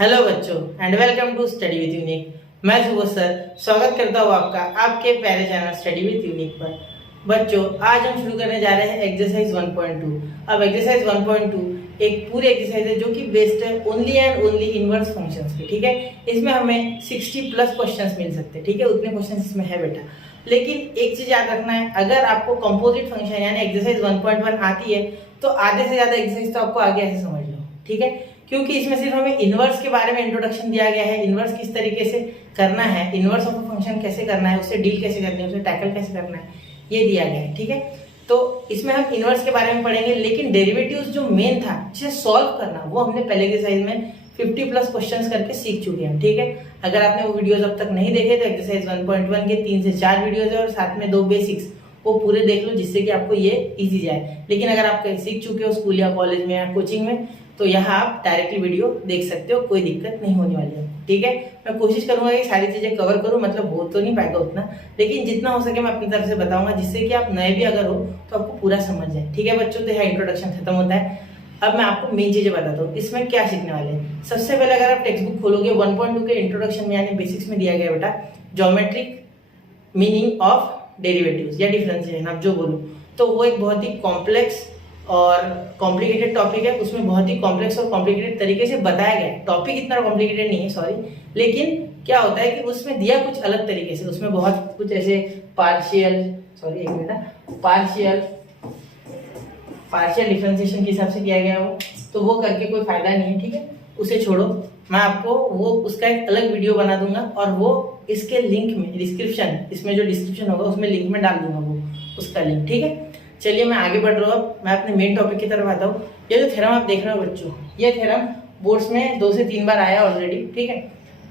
Hello बच्चों and welcome to study with unique. मैं Subodh sir स्वागत करता हूँ आपका आपके प्यारे चैनल स्टडी विद यूनिक पर। बच्चों आज हम शुरू करने जा रहे हैं एक्सरसाइज 1.2। अब एक्सरसाइज 1.2 एक पूरी एक्सरसाइज है जो कि बेस्ड है only and only inverse functions पे। ठीक है, इसमें हमें 60 प्लस क्वेश्चंस मिल सकते हैं। ठीक है, उतने क्वेश्चंस इसमें है बेटा, लेकिन एक चीज याद रखना है, अगर आपको कंपोजिट फंक्शन यानी एक्सरसाइज 1.1 आती है तो आधे से ज्यादा एक्सरसाइज तो आपको आगे ऐसे समझ लो। ठीक है, क्योंकि इसमें सिर्फ हमें इनवर्स के बारे में इंट्रोडक्शन दिया गया है, इनवर्स किस तरीके से करना है, इनवर्स ऑफ अ फंक्शन कैसे करना है, उससे डील कैसे करनी है, उसे टैकल कैसे करना है, ये दिया गया है। ठीक है, तो इसमें हम इनवर्स के बारे में पढ़ेंगे, लेकिन डेरिवेटिव्स जो मेन था जिसे सॉल्व करना वो हमने पहले एक्सरसाइज में 50 प्लस क्वेश्चंस करके सीख चुके हैं। ठीक है, अगर आपने वो वीडियोस अब तक नहीं देखे तो एक्सरसाइज 1.1 के 3 से 4 वीडियोस है और साथ में 2 बेसिक्स, वो पूरे देख लो जिससे कि आपको ये इजी जाए। लेकिन अगर आप कहीं सीख चुके हो स्कूल या कॉलेज में या कोचिंग में तो यहाँ आप डायरेक्टली वीडियो देख सकते हो, कोई दिक्कत नहीं होने वाली है। ठीक है, मैं कोशिश करूंगा कि सारी चीजें कवर करूं, मतलब हो तो नहीं पाएगा उतना, लेकिन जितना हो सके मैं अपनी तरफ से बताऊंगा जिससे कि आप नए भी अगर हो तो आपको पूरा समझ जाए। ठीक है बच्चों, तो यहाँ इंट्रोडक्शन खत्म होता है। अब मैं आपको मेन चीजें बताता हूँ इसमें क्या सीखने वाले हैं। सबसे पहले अगर आप टेक्स्ट बुक खोलोगे 1.2 के इंट्रोडक्शन में यानी बेसिक्स में दिया गया बेटा ज्योमेट्रिक मीनिंग ऑफ डेरिवेटिव्स या डिफरेंशिएशन, आप जो बोलो, तो वो एक बहुत ही कॉम्प्लेक्स और कॉम्प्लिकेटेड टॉपिक है। उसमें बहुत ही कॉम्प्लेक्स और कॉम्प्लिकेटेड तरीके से बताया गया है। टॉपिक इतना कॉम्प्लिकेटेड नहीं है सॉरी, लेकिन क्या होता है कि उसमें दिया कुछ अलग तरीके से, उसमें बहुत कुछ ऐसे पार्शियल डिफरेंशिएशन के हिसाब से किया गया हो, तो वो करके कोई फायदा नहीं है। ठीक है, उसे छोड़ो, मैं आपको वो उसका एक अलग वीडियो बना दूंगा और वो इसके लिंक में डिस्क्रिप्शन, इसमें जो डिस्क्रिप्शन होगा उसमें लिंक में डाल दूंगा वो उसका लिंक। ठीक है, चलिए मैं आगे बढ़ रहा हूँ, मैं अपने मेन टॉपिक की तरफ आता हूँ। ये जो थ्योरम आप देख रहे हो बच्चों, ये थ्योरम बोर्ड्स में 2 से 3 बार आया ऑलरेडी। ठीक है,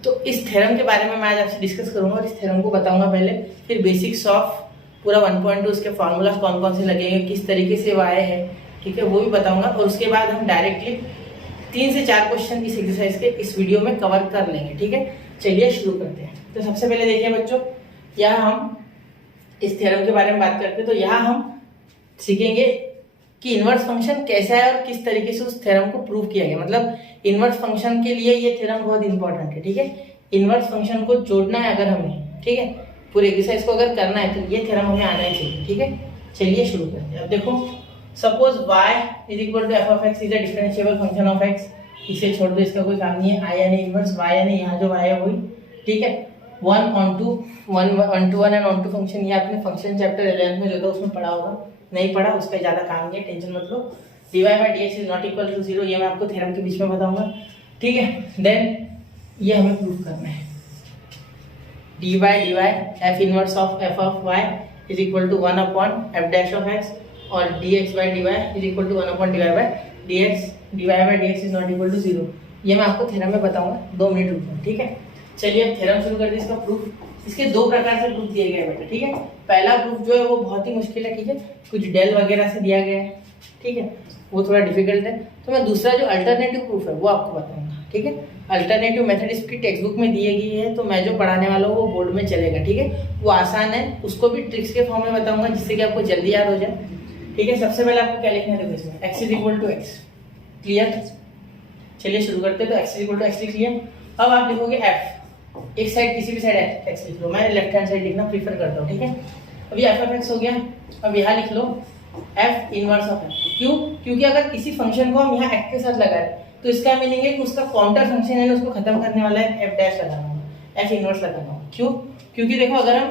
तो इस थ्योरम के बारे में मैं आज आपसे डिस्कस करूंगा और इस थ्योरम को बताऊंगा पहले, फिर बेसिक्स ऑफ पूरा 1.2 उसके फॉर्मूलाज कौन कौन से लगेंगे, किस तरीके से वो आए हैं, ठीक है, वो भी बताऊंगा। और उसके बाद हम डायरेक्टली 3 से 4 क्वेश्चन इस एक्सरसाइज के इस वीडियो में कवर कर लेंगे। ठीक है, चलिए शुरू करते हैं। तो सबसे पहले देखिए बच्चों, यहाँ हम इस थ्योरम के बारे में बात करते हैं, तो यहाँ हम सीखेंगे कि इनवर्स फंक्शन कैसा है और किस तरीके से उस थ्योरम को प्रूव किया गया। मतलब इनवर्स फंक्शन के लिए ये थ्योरम बहुत इंपॉर्टेंट है। ठीक है, इनवर्स फंक्शन को जोड़ना है अगर हमें, ठीक है, पूरे एक्सरसाइज को अगर करना है तो ये थ्योरम हमें आना ही चाहिए। ठीक है, चलिए शुरू करते हैं। अब देखो, suppose y is equal to F of x is a differentiable function of x, इसे छोड़ दो, इसका कोई काम नहीं है। I यानी इनवर्स, y यानी यहाँ जो y है वही। ठीक है, 1 on to 1 and on to function, ये आपने फंक्शन चैप्टर 11 में जो था उसमें पढ़ा होगा, नहीं पढ़ा उसका ज्यादा काम नहीं है, टेंशन मत लो। dy by dx is not equal to 0, ये मैं आपको थ्योरम के बीच में बताऊंगा। ठीक है, देन ये हमें प्रूव करना है, dy dy f inverse of f ऑफ y is equal to 1 upon f dash of x और dx by dy is equal to 1 upon dy by dx, dy by dx is not equal to 0, ये मैं आपको theorem में बताऊंगा। 2 minute रुको। ठीक है, चलिए अब थ्योरम शुरू करते हैं। इसका प्रूफ, इसके 2 प्रकार से प्रूफ दिए गए बेटा। ठीक है, पहला प्रूफ जो है वो बहुत ही मुश्किल है। ठीक है, कुछ डेल वगैरह से दिया गया है। ठीक है, वो थोड़ा डिफिकल्ट है, तो मैं दूसरा जो अल्टरनेटिव प्रूफ है वो आपको बताऊंगा। ठीक है, अल्टरनेटिव मेथड इसकी टेक्स्ट बुक में दी गई है, तो मैं जो पढ़ाने वाला हूँ वो बोर्ड में चलेगा। ठीक है, वो आसान है, उसको भी ट्रिक्स के फॉर्म में बताऊंगा जिससे कि आपको जल्दी याद हो जाए। ठीक है, सबसे पहले आपको क्या लिखना है, देखो इसमें x is equal to X, clear. चलिए शुरू करते हैं। तो x is equal to X लिख लिया। अब आप लिखोगे f, एक साइड किसी भी साइड x लिख लो, मैं लेफ्ट हैंड साइड लिखना प्रीफर करता हूँ। ठीक है, अभी f ऑफ x हो गया। अब यहाँ लिख लो f इनवर्स ऑफ x। क्यों? क्योंकि अगर किसी फंक्शन को हम यहाँ x के साथ लगाए तो इसका मीनिंग है कि उसका काउंटर फंक्शन है, उसको खत्म करने वाला है f डैश लगाना होगा, f इनवर्स लगाना होगा। क्यों? क्योंकि देखो अगर हम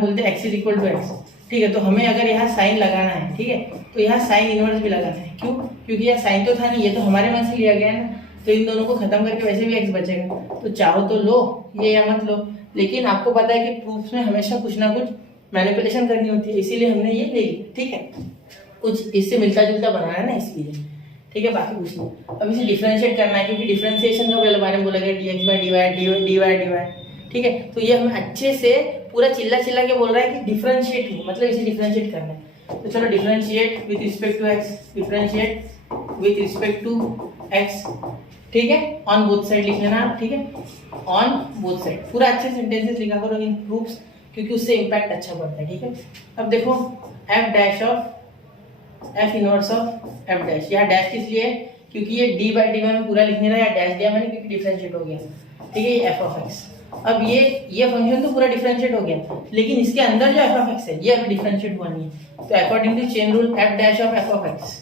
बोलते हैं x is equal to X, ठीक है, तो हमें अगर यहाँ साइन लगाना है, ठीक है, तो यहाँ साइन इनवर्स भी लगाना है। क्यों? क्योंकि यहाँ साइन तो था नहीं, ये तो हमारे मन से लिया गया है ना, तो इन दोनों को खत्म करके वैसे भी x बचेगा, तो चाहो तो लो ये या मत लो। लेकिन आपको पता है कि प्रूफ में हमेशा कुछ ना कुछ मैनिपुलेशन करनी होती है, इसीलिए हमने ये ले ली। ठीक है, कुछ इससे मिलता जुलता बनाना है ना, इसलिए। ठीक है, बाकी कुछ नहीं। अब इसे डिफरेंशिएट करना है, क्योंकि डिफरेंशिएशन का बारे में बोला गया dx by dy। ठीक है, तो ये हमें अच्छे से पूरा चिल्ला के बोल रहा है कि डिफरेंशिएट हो, मतलब इसे डिफरेंशिएट करना है। तो चलो differentiate with respect to x, differentiate with respect to x। ठीक है, ऑन बोथ साइड लिख लेना आप। ठीक है, ऑन बोथ साइड पूरा अच्छे सेंटेंसेस लिखा करो इन प्रूफ्स, क्योंकि उससे इंपैक्ट अच्छा पड़ता है। ठीक है, अब देखो f dash of f inverse of f dash, यहाँ डैश किस लिए, क्योंकि ये डी बाई डी वाई में पूरा लिखने रहा, डैश दिया मैंने क्योंकि डिफरेंशिएट हो गया, ठीक है, ये एफ ऑफ एक्स। अब ये फंक्शन तो पूरा डिफरेंशिएट हो गया, लेकिन इसके अंदर जो एफ ऑफ एक्स है ये अभी डिफरेंशिएट हुआ नहीं है। तो according to chain rule F dash of F of X,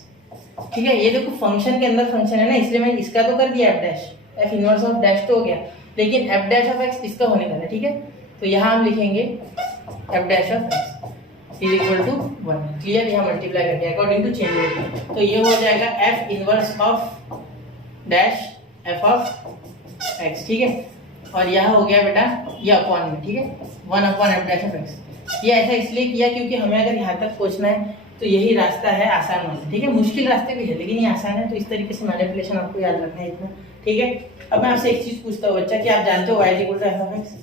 ठीक है, ये देखो फंक्शन के अंदर फंक्शन है ना, इसलिए मैंने इसका तो कर दिया F dash, F inverse of dash तो हो गया, लेकिन एफ डैश ऑफ एक्स इसका होने का है, ठीक है। तो यहाँ हम लिखेंगे F dash of x is equal to 1, clear, यहाँ मल्टीप्लाई करके अकॉर्डिंग टू चेन रूल। तो ये हो जाएगा F inverse of dash F of X, ठीक है, और यहाँ हो गया बेटा ये अपॉन में, ठीक है, 1 upon F dash of X. ये ऐसा इसलिए किया क्योंकि हमें अगर यहाँ तक पहुँचना है तो यही रास्ता है आसान वाला, ठीक है, मुश्किल रास्ते भी है लेकिन ये आसान है, तो इस तरीके से मैनिपुलेशन आपको याद रखना है इतना, ठीक है। अब मैं आपसे एक चीज पूछता हूँ बच्चा कि आप जानते हो y equal to F of X?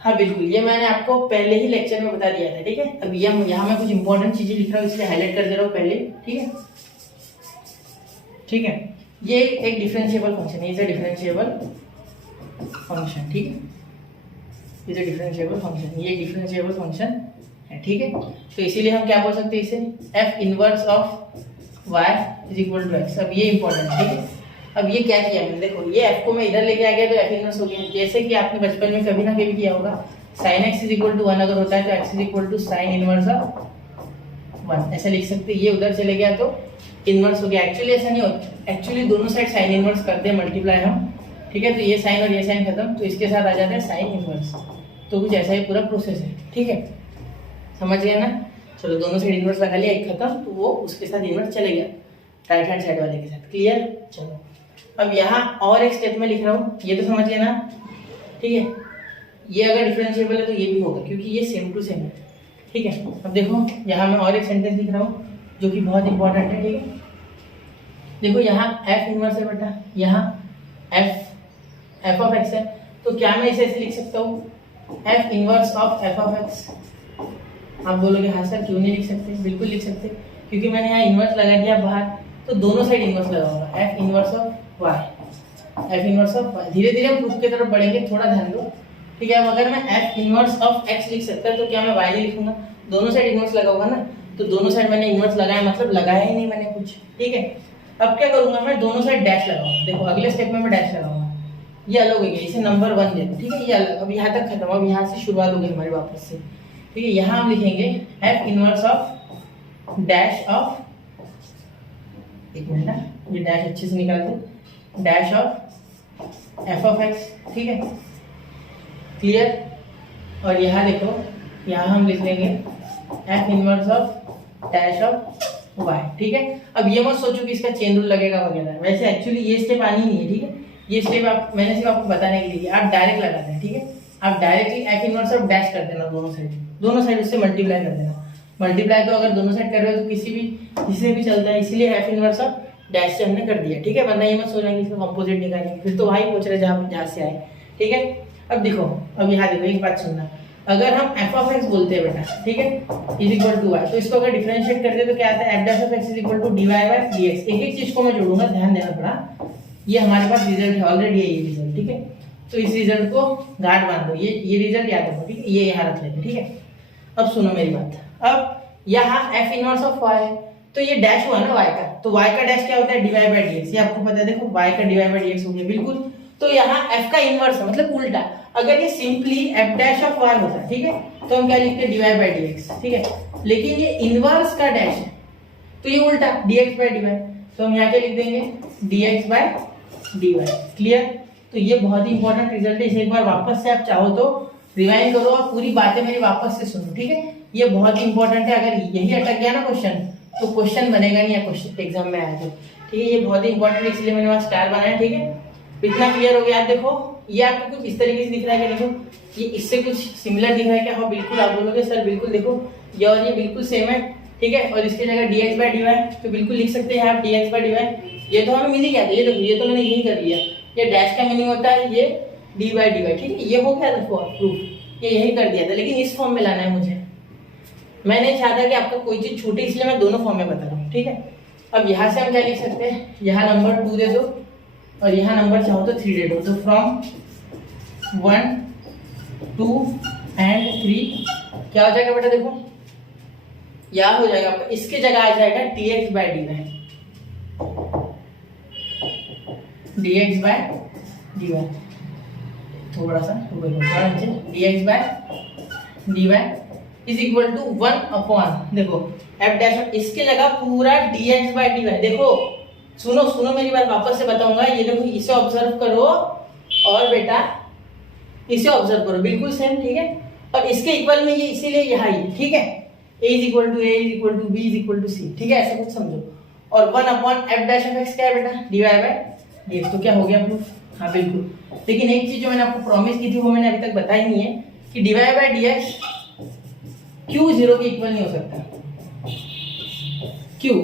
हाँ बिल्कुल, ये मैंने आपको पहले ही लेक्चर में बता दिया था, ठीक है। अब ये यहाँ मैं कुछ इंपॉर्टेंट चीजें लिख रहा हूँ इसलिए हाईलाइट कर दे रहा हूँ पहले, ठीक है, ठीक है। ये एक डिफरेंशिएबल फंक्शन है, इसे डिफरेंशिएबल फंक्शन, ठीक है, इसे डिफरेंशिएबल फंक्शन, ये डिफरेंशिएबल फंक्शन है, ठीक है। तो इसीलिए हम क्या बोल सकते हैं इसे, F inverse of y is equal to X. अब ये इंपॉर्टेंट है, ठीक है। अब ये क्या किया मैंने, देखो ये f को मैं इधर लेके आ गया तो f इनवर्स हो गया, जैसे कि आपने बचपन में कभी ना कभी किया होगा, sin x is equal to 1 अगर होता है तो x is equal to sin inverse of 1, ऐसा लिख सकते हैं। ये उधर चले गया तो इनवर्स हो गया, एक्चुअली ऐसा नहीं होता, एक्चुअली दोनों साइड sin इनवर्स करते हैं मल्टीप्लाई हम, ठीक है। तो ये साइन और ये साइन खत्म, तो इसके साथ आ जाता है साइन इनवर्स, तो कुछ ऐसा ही पूरा प्रोसेस है, ठीक है, समझ गए ना। चलो दोनों साइड इनवर्स लगा लिया, एक खत्म, तो वो उसके साथ इनवर्स चले गया राइट हैंड साइड वाले के साथ, क्लियर। चलो अब यहाँ और एक स्टेप में लिख रहा हूँ, ये तो समझ गए ना, ठीक है। ये अगर डिफरेंशिएबल है तो ये भी होगा क्योंकि ये सेम टू सेम है, ठीक है। अब देखो यहाँ मैं और एक सेंटेंस लिख रहा हूँ जो कि बहुत इंपॉर्टेंट है, ठीक है। देखो यहाँ एफ इनवर्स है बेटा, यहाँ एफ ऑफ एक्स है, तो क्या मैं इसे ऐसे लिख सकता हूँ F inverse of F of x. आप बोलोगे हाँ सर क्यों नहीं लिख सकते, बिल्कुल लिख सकते, क्योंकि मैंने यहाँ इनवर्स लगा दिया बाहर, तो दोनों साइड इनवर्स लगाऊंगा, F inverse of Y, F inverse of Y. धीरे धीरे हम प्रूफ की तरफ बढ़ेंगे, थोड़ा ध्यान दो, ठीक है। अब अगर मैं एफ इनवर्स ऑफ एक्स लिख सकता है तो क्या मैं वाई नहीं लिखूंगा, दोनों साइड इनवर्स लगाऊंगा ना, तो दोनों साइड मैंने इनवर्स लगाया, मतलब लगाया ही नहीं मैंने कुछ, ठीक है। अब क्या करूंगा मैं, दोनों साइड डैश लगाऊंगा, देखो अगले स्टेप में मैं डैश लगाऊंगा, ये अलग हो गया, इसे नंबर 1 दे दो, ठीक है, ये अलग। अब यहाँ तक खत्म, अब यहाँ से शुरुआत होगी हमारी वापस से, ठीक है। यहाँ हम लिखेंगे F inverse of dash of, एक मिनट ना, ये डैश अच्छे से निकाल दो, dash of F of X, ठीक है, क्लियर। और यहाँ देखो, यहाँ हम लिख लेंगे F inverse of dash of Y, ठीक है। अब ये मत सोचो कि इसका चेन रूल लगेगा वगैरह, वैसे एक्चुअली ये स्टेप आनी नहीं है, ठीक है। ये स्टेप आप मैंने सिर्फ आपको बताने के लिए, आप डायरेक्ट लगा दें, ठीक है। आप directly F inverse of dash कर देना, दोनों साइड उससे मल्टीप्लाई कर देना। मल्टीप्लाई तो अगर दोनों साइड कर रहे हो तो किसी भी चलता है, इसीलिए एफ इनवर्स ऑफ डैश से हमने कर दिया, ठीक है। वरना ये मत सोचेंगे इसका कंपोजिट निकालेंगे, फिर तो वही पूछ रहे जहाँ से आए, ठीक है। अब देखो, अब यहाँ देखो एक बात सुनना, अगर हम एफ ऑफ एक्स बोलते हैं बेटा, ठीक है, इज इक्वल टू वाई, तो इसको अगर डिफरेंशिएट करते हैं तो क्या आता है, F dash of x is equal to D Y by D X. एक एक चीज को मैं जोड़ूंगा, ध्यान देना थोड़ा, ये हमारे पास रिजल्ट है ऑलरेडी है, ये रिजल्ट, ठीक है। तो इस रिजल्ट को गांठ बांध दो, ये रिजल्ट याद रखो, ठीक है, ये यहाँ रख लेते, ठीक है। अब सुनो मेरी बात, अब यहाँ एफ इनवर्स ऑफ वाई, तो ये डैश हुआ ना y का, तो y का डैश क्या होता है, dy बाई डी एक्स, ये आपको पता है, देखो y का dy बाई डी एक्स हो गया, बिल्कुल। तो यहाँ f का इनवर्स है, मतलब उल्टा, अगर ये simply f dash of y होता, ठीक है, तो हम क्या लिखते हैं dy बाई डी एक्स, ठीक है। लेकिन ये इनवर्स का डैश है, तो ये उल्टा dx बाई dy, तो हम यहाँ क्या लिख देंगे dx बाई dy, क्लियर। तो ये बहुत ही इंपॉर्टेंट रिजल्ट है, इसे एक बार वापस से आप चाहो तो रिवाइंड करो और पूरी बातें मेरी वापस से सुनो, ठीक है। ये बहुत ही इंपॉर्टेंट है, अगर यही अटक गया ना क्वेश्चन तो क्वेश्चन बनेगा नहीं, क्वेश्चन एग्जाम में आया तो, ठीक है। ये बहुत ही इंपॉर्टेंट है, इसलिए मैंने वहाँ स्टार बनाया, ठीक है। इतना क्लियर हो गया। आप देखो ये आपको कुछ इस तरीके से दिख रहा है क्या, देखो ये इससे कुछ सिमिलर दिख रहा है क्या, हाँ बिल्कुल, आप बोलोगे सर बिल्कुल, देखो ये और ये बिल्कुल सेम है, ठीक है। और इसकी जगह dx बाई dy तो बिल्कुल लिख सकते हैं आप dx बाई dy, ये तो हमें मिल ही गया था, ये देखो ये तो मैंने यही कर लिया, ये डैश का मीनिंग होता है ये d बाई dy, ठीक है। ये हो गया था प्रूफ, ये यही कर दिया था, लेकिन इस फॉर्म में लाना है मुझे, मैं नहीं चाहता कि आपका कोई चीज छूटे, इसलिए मैं दोनों फॉर्म में बता रहा हूँ, ठीक है। अब यहाँ से हम क्या लिख सकते हैं, यहाँ नंबर 2 दे दो और यहाँ नंबर चाहो तो 3 दे दो, तो फ्रॉम 1 2 एंड 3 क्या हो जाएगा बेटा, देखो यहाँ हो जाएगा आपका, इसके जगह आ जाएगा dx by dy, dx by dy, थोड़ा सा dx by dy is equal to 1 upon, देखो f डैश, इसके जगह पूरा dx बाय dy। देखो सुनो मेरी बात, वापस से बताऊंगा, ये देखो इसे ऑब्जर्व करो और बेटा इसे ऑब्जर्व करो, बिल्कुल सेम, ठीक है। और इसके इक्वल में ये इसीलिए यहाँ ही, ठीक है, a is equal to b is equal to c, ठीक है, ऐसा कुछ समझो। और 1 upon f dash of x क्या है बेटा, dy बाय dx, तो क्या हो गया प्रूफ? हाँ बिल्कुल। लेकिन एक चीज जो मैंने आपको प्रॉमिस की थी वो मैंने अभी तक बताई नहीं है कि dy बाय dx क्यों 0 के इक्वल नहीं हो सकता। क्यों?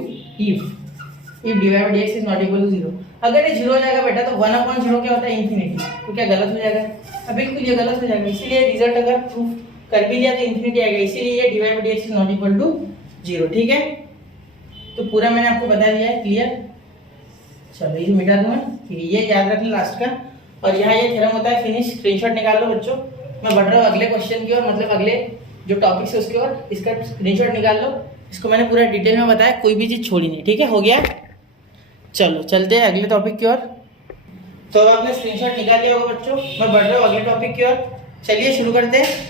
if dy by dx is not equal to 0, अगर ये 0 हो जाएगा बेटा तो 1 अपॉन 0 क्या होता है, इंफिनिटी, तो क्या गलत हो जाएगा? अब बिल्कुल ये गलत हो जाएगा, इसीलिए रिजल्ट अगर प्रूफ कर भी लिया तो इंफिनिटी आएगा, इसीलिए ये dy by dx is not equal to 0, ठीक है। तो पूरा मैंने आपको बता दिया है, क्लियर। चलो ये मिटा दूं मैं, ठीक है, ये याद रख लो लास्ट का। और यहाँ ये थ्योरम होता है फिनिश, स्क्रीनशॉट निकाल लो बच्चों। मैं बढ़ रहा हूँ अगले क्वेश्चन की ओर, मतलब अगले जो टॉपिक है उसकी ओर, इसका स्क्रीनशॉट निकाल लो। इसको मैंने पूरा डिटेल में बताया, कोई भी चीज छोड़ी नहीं, ठीक है, हो गया। चलो चलते हैं अगले टॉपिक की ओर। तो अब आपने स्क्रीनशॉट निकाल लिया होगा बच्चों, मैं बढ़ रहा हूँ अगले टॉपिक की ओर। चलिए शुरू करते हैं।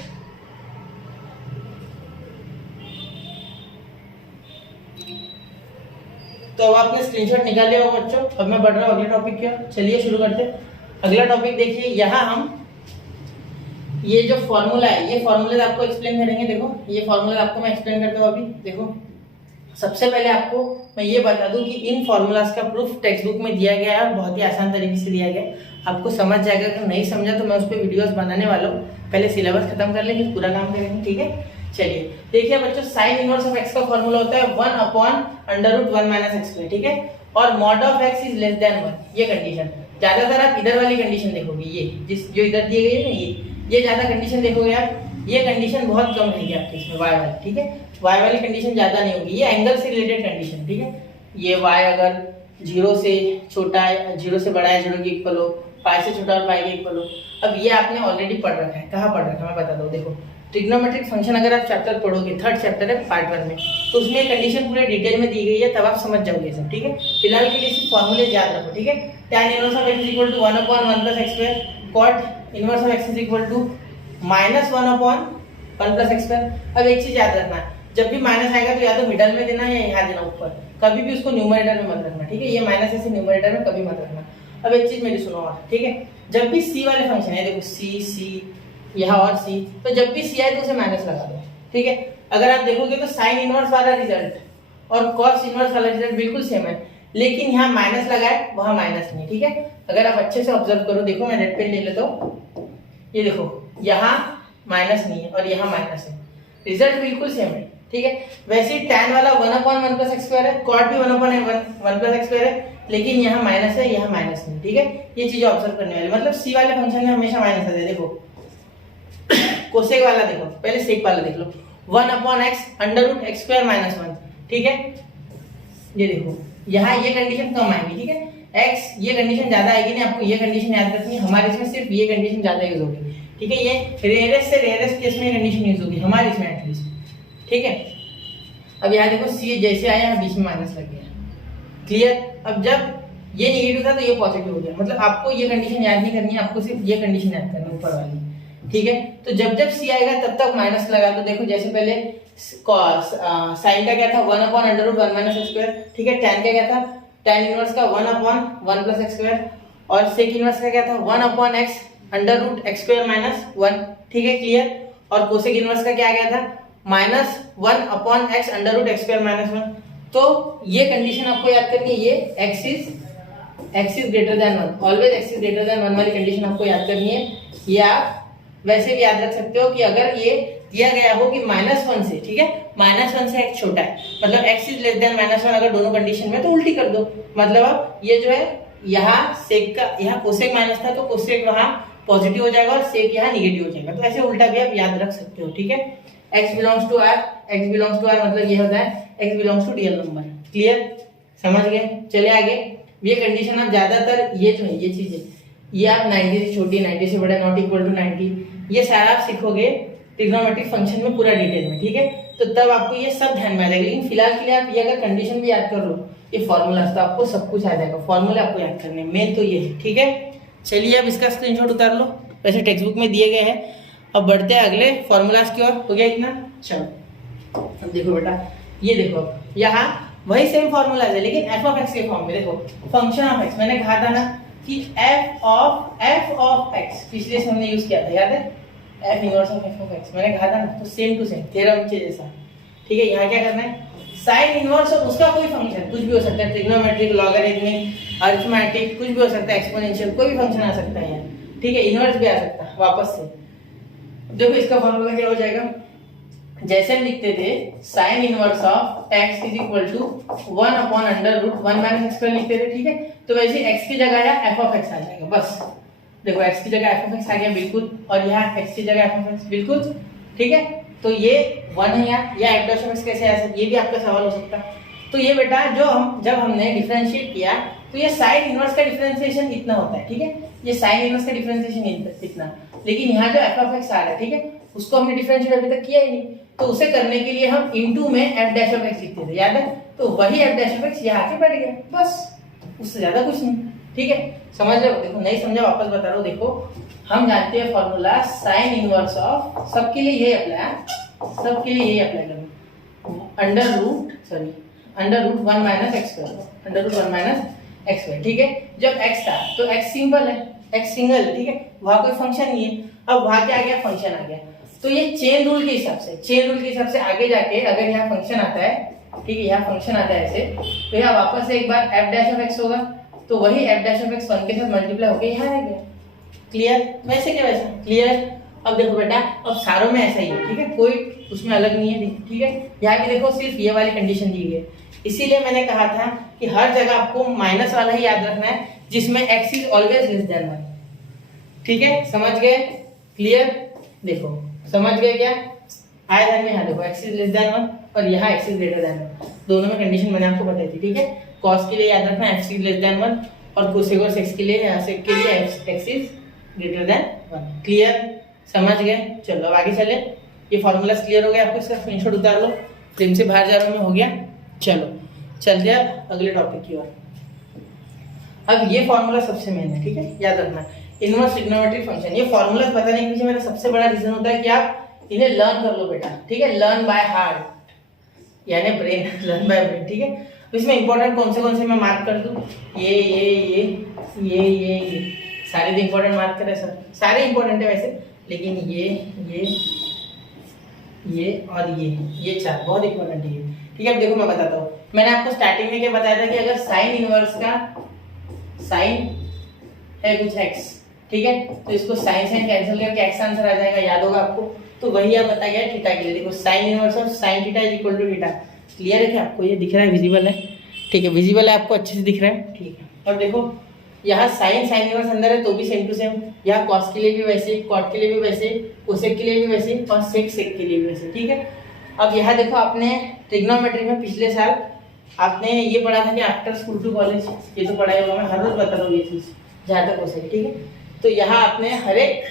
तो अब आपने स्क्रीनशॉट निकाल लिया होगा बच्चों, अब मैं बढ़ रहा हूँ अगले टॉपिक की ओर। चलिए शुरू करते हैं। अगला टॉपिक देखिए, यहाँ हम ये जो फॉर्मूला है, ये फॉर्मूले आपको एक्सप्लेन करेंगे। देखो ये फॉर्मूला आपको मैं एक्सप्लेन करता हूँ अभी। देखो सबसे पहले आपको मैं ये बता दूं कि इन फॉर्मूलाज का प्रूफ टेक्स्ट बुक में दिया गया है और बहुत ही आसान तरीके से दिया गया है, आपको समझ जाएगा। अगर नहीं समझा तो मैं उस पर वीडियोस बनाने वाला हूँ, पहले सिलेबस खत्म कर लेंगे, पूरा काम करेंगे, ठीक है। चलिए देखिए बच्चों, साइन इनवर्स ऑफ एक्स का फॉर्मूला होता है 1 upon under root 1 minus X square, ठीक है। और mod of x is less than 1, ये कंडीशन ज्यादातर आप इधर वाली कंडीशन देखोगे, ये जिस जो इधर दी गई है ना, ये ज्यादा कंडीशन देखोगे आप। ये कंडीशन बहुत कम रहेगी आपके इसमें y वाली, ठीक है, y वाली कंडीशन ज्यादा नहीं होगी। ये एंगल से रिलेटेड कंडीशन, ठीक है। ये y अगर 0 से छोटा है, 0 से बड़ा है, 0 के इक्वल हो, पाई से छोटा और पाई के इक्वल हो। अब ये आपने ऑलरेडी पढ़ रखा है, कहाँ पढ़ रखा है मैं बता दूं। देखो ट्रिग्नोमेट्रिक फंक्शन अगर आप चैप्टर पढ़ोगे, 3rd चैप्टर है पार्ट 1 में, तो उसमें कंडीशन पूरे डिटेल में दी गई है, तब आप समझ जाओगे सब, ठीक है। फिलहाल के लिए सिर्फ फॉर्मूले याद रखो, ठीक है। tan inverse of x is equal to 1 upon 1 plus x square, cot inverse of x is equal to minus 1 upon 1 plus X square. अब एक चीज याद रखना है, जब भी माइनस आएगा तो या तो मिडल में देना या यहाँ देना ऊपर, कभी भी उसको न्यूमरेटर में मत रखना, ठीक है। ये माइनस ऐसे न्यूमरेटर में कभी मत रखना। अब एक चीज मेरी सुनो और, ठीक है, जब भी सी वाले फंक्शन है, देखो सी यहाँ और सी, तो जब भी सी आए तो उसे माइनस लगा दो, ठीक है। अगर आप देखोगे तो साइन इनवर्स वाला रिजल्ट और कॉस इनवर्स वाला रिजल्ट बिल्कुल सेम है, लेकिन यहाँ माइनस लगा है, वहां माइनस नहीं, ठीक है। अगर आप अच्छे से ऑब्जर्व करो, देखो मैं रेड पेन ले लेता हूँ, ये देखो यहाँ माइनस नहीं है और यहाँ माइनस है, रिजल्ट बिल्कुल सेम है, ठीक है। वैसे ही tan वाला 1 अपॉन 1 प्लस एक्स स्क्वायर है, कॉट भी 1 अपॉन 1 प्लस एक्स स्क्वायर है, लेकिन यहाँ माइनस है, यहाँ माइनस नहीं, ठीक है। ये चीज ऑब्जर्व करने वाली, मतलब सी वाले फंक्शन में हमेशा माइनस आता है। देखो कोसेक वाला देखो, पहले सेक वाला देख लो, 1 upon X under root X square minus 1, ठीक है। ये देखो यहाँ ये कंडीशन कम आएगी, ठीक है। एक्स ये कंडीशन ज्यादा आएगी नहीं, आपको ये कंडीशन याद रखनी है। हमारे इसमें सिर्फ ये कंडीशन ज्यादा यूज होगी, ठीक है। ये रेयरेस्ट से रेयरेस्ट केस में ये कंडीशन यूज होगी हमारे इसमें एटलीस्ट, ठीक है। अब यहाँ देखो सी जैसे आया, यहाँ बीच में माइनस लग गया, क्लियर। अब जब ये नेगेटिव था तो ये पॉजिटिव हो गया, मतलब आपको ये कंडीशन याद नहीं करनी है, आपको सिर्फ ये कंडीशन याद करनी है ऊपर वाली, ठीक है। तो जब जब सी आएगा तब तक माइनस लगा दो। देखो जैसे पहले साइन का क्या था 1 upon under root 1 minus X square, ठीक है। tan का क्या था, tan इनवर्स का 1 अपॉन 1 प्लस एक्स स्क्वायर, और सेक इनवर्स का क्या था 1 upon X under root X square minus 1, ठीक है, क्लियर। और कोसेक इनवर्स का क्या आ गया था minus 1 upon X under root X square minus 1। तो ये कंडीशन आपको याद करनी है, ये x is greater than 1, always x is greater than 1 वाली कंडीशन आपको याद करनी है। ये आप वैसे भी याद रख सकते हो कि अगर ये दिया गया हो कि -1 से, ठीक है, -1 से x छोटा है, मतलब x इज लेस देन -1 अगर दोनों कंडीशन में, तो उल्टी कर दो। मतलब अब ये जो है यहाँ सेक का, यहाँ कोसेक माइनस था तो कोसेक वहां पॉजिटिव हो जाएगा और सेक यहाँ निगेटिव हो जाएगा, तो ऐसे उल्टा भी आप याद रख सकते हो, ठीक है। x belongs to r, x belongs to r मतलब ये होता है x belongs to real number, clear, समझ गए। चले आगे, ये कंडीशन आप ज्यादातर ये जो है ये चीज है, ये आप 90 से छोटी 90 से बड़ा नॉट इक्वल टू 90, ये सारा आप सीखोगे ट्रिग्नोमेट्रिक फंक्शन में पूरा डिटेल में, ठीक है। तो तब आपको ये सब ध्यान में आ जाएगा, लेकिन फिलहाल के लिए आप ये अगर कंडीशन भी याद कर लो ये फॉर्मूला तो आपको सब कुछ आ जाएगा, फॉर्मूला आपको याद करने मेन तो ये है, ठीक है। चलिए अब इसका स्क्रीनशॉट उतार लो, वैसे टेक्स्ट बुक में दिए गए हैं। अब बढ़ते हैं अगले फॉर्मूलाज की ओर। हो गया इतना? चलो अब देखो बेटा, ये देखो यहाँ वही सेम फॉर्मूलाज है लेकिन एफ ऑफ एक्स के फॉर्म में। देखो फंक्शन ऑफ एक्स, मैंने कहा था ना कि एफ ऑफ एक्स पिछले से हमने यूज किया था, याद है? F inverse of F of x मैंने कहा था ना, तो सेम टू सेम थ्योरम के जैसा, ठीक है। यहाँ क्या करना है, साइन इनवर्स और उसका कोई फंक्शन, कुछ भी हो सकता है, ट्रिग्नोमेट्रिक, लॉगरिथमिक, अरिथमेटिक, कुछ भी हो सकता है, एक्सपोनेंशियल, कोई भी फंक्शन आ सकता है यहाँ, ठीक है। इनवर्स भी आ सकता है वापस से। देखो इसका फॉर्मूला क्या हो जाएगा, जैसे हम लिखते थे sine inverse of x is equal to 1 upon under root 1 minus X square लिखते थे, ठीक है। तो वैसे x की जगह यहाँ f ऑफ x आ जाएगा, बस। देखो x की जगह f ऑफ x आ गया बिल्कुल, और यहाँ x की जगह f ऑफ x बिल्कुल, ठीक है। तो ये 1 है यहाँ, या f डैश ऑफ x कैसे आ सकता है, ये भी आपका सवाल हो सकता है। तो ये बेटा जब हमने डिफरेंशिएट किया तो ये साइन इनवर्स का डिफरेंशिएशन इतना होता है, ठीक है। ये साइन इनवर्स का डिफरेंशिएशन इतना, लेकिन यहाँ जो f ऑफ x आ रहा है, ठीक है, उसको हमने डिफरेंशिएट अभी तक किया ही नहीं। तो उसे करने के लिए हम इनटू में f डैश ऑफ x लिखते थे, याद है? तो वही f डैश ऑफ x यहाँ आके बैठ गया, बस, उससे ज्यादा कुछ नहीं, ठीक है। समझ लो, देखो नहीं समझा वापस बता रहा हूँ। देखो हम जानते हैं फॉर्मूला साइन इनवर्स ऑफ, सबके लिए यही अप्लाई, सबके लिए यही अप्लाई करना, under root 1 minus X square, under root 1 minus X square, ठीक है। जब x था तो x सिंपल है, x सिंगल, ठीक है, वहां कोई फंक्शन नहीं है। अब वहां क्या आ गया, फंक्शन आ गया। तो ये चेन रूल के हिसाब से आगे जाके अगर यहाँ फंक्शन आता है, ठीक है, यहाँ फंक्शन आता है ऐसे, तो यहाँ वापस से एक बार f डैश ऑफ x होगा, तो वही f डैश ऑफ x 1 के साथ मल्टीप्लाई होकर यहाँ आ गया। क्लियर? वैसे क्या वैसा क्लियर? अब देखो बेटा, अब सारों में ऐसा ही है, ठीक है, कोई उसमें अलग नहीं है, ठीक है। यहाँ भी देखो सिर्फ ये वाली कंडीशन दी गई है, इसीलिए मैंने कहा था कि हर जगह आपको माइनस वाला ही याद रखना है जिसमें x is always less than 1, ठीक है। समझ गए? क्लियर? देखो समझ गए क्या? आया ध्यान में? यहाँ देखो x इज लेस देन 1 और यहाँ x इज ग्रेटर देन 1, दोनों में कंडीशन मैंने आपको बताई थी, ठीक है। cos के लिए याद रखना x इज लेस देन 1 और cosec और sec के लिए यहाँ sec के लिए x is greater than 1। Clear? समझ गए? चलो अब आगे चले। ये फॉर्मूला क्लियर हो गया आपको, इसका स्क्रीनशॉट उतार लो, फ्रेम से बाहर जा रहा हूँ मैं, हो गया। चलो चलते हैं अगले टॉपिक की ओर। अब ये फॉर्मूला सबसे मेन है, ठीक है, याद रखना, इनवर्स ट्रिग्नोमेट्रिक फंक्शन। ये फॉर्मूला बताने के पीछे मेरा सबसे बड़ा रीजन होता है कि आप इन्हें लर्न कर लो बेटा, ठीक है, लर्न बाय हार्ट, यानी ब्रेन, लर्न बाय ब्रेन, ठीक है। तो इसमें इंपॉर्टेंट कौन से मैं मार्क कर दूं, ये सारे भी इंपॉर्टेंट मार्क करें सर, सारे इंपॉर्टेंट है वैसे, लेकिन ये और ये चार बहुत इंपॉर्टेंट है, ठीक है। अब देखो मैं बताता हूँ, मैंने आपको स्टार्टिंग में क्या बताया था कि अगर साइन इनवर्स का साइन है कुछ x, ठीक है, तो इसको साइन कैंसिल करके x आंसर आ जाएगा, याद होगा आपको। तो वही आप बताया गया थीटा के लिए। देखो sine inverse of sine theta is equal to theta. Clear है क्या आपको? ये दिख रहा है, विजिबल है, ठीक है, विजिबल है आपको, अच्छे से दिख रहा है, ठीक है। और देखो यहाँ साइन इनवर्स अंदर है तो भी सेम टू सेम, यहाँ कॉस के लिए भी वैसे, कॉट के लिए भी वैसे, कोसेक के लिए भी वैसे और सेक के लिए भी वैसे, ठीक है। अब यहाँ देखो आपने ट्रिग्नोमेट्री में पिछले साल आपने ये पढ़ा था कि आफ्टर स्कूल टू कॉलेज, ये तो पढ़ाई होगा, मैं हर रोज बता रहा हूँ ये चीज़ जहाँ तक हो सके, ठीक है। तो यहाँ आपने हर एक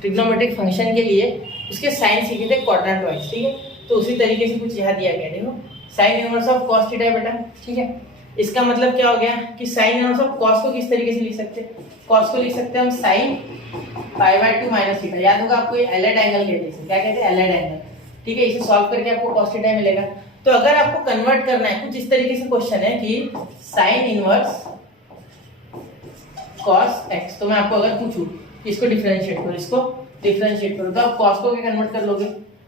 ट्रिग्नोमेट्रिक फंक्शन के लिए उसके साइन सीखे थे क्वाड्रेंट वाइज, ठीक है। तो उसी तरीके से कुछ यहाँ दिया गया, देखो sine inverse of cos theta बेटा, ठीक है। इसका मतलब क्या हो गया कि साइन इनवर्स ऑफ कॉस को किस तरीके से लिख सकते हैं, कॉस को लिख सकते हैं हम साइन π/2 माइनस थीटा, याद होगा आपको, ये एलाइड एंगल कहते हैं, क्या कहते हैं, एलाइड एंगल, ठीक है। इसे सॉल्व करके आपको कॉस थीटा मिलेगा। तो अगर आपको कन्वर्ट करना है, कुछ इस तरीके से क्वेश्चन है कि साइन इनवर्स कॉस x, तो मैं आपको अगर पूछूं इसको डिफरेंशिएट करो, इसको डिफरेंशिएट करो, तो आप कॉस को क्या कन्वर्ट कर लोगे,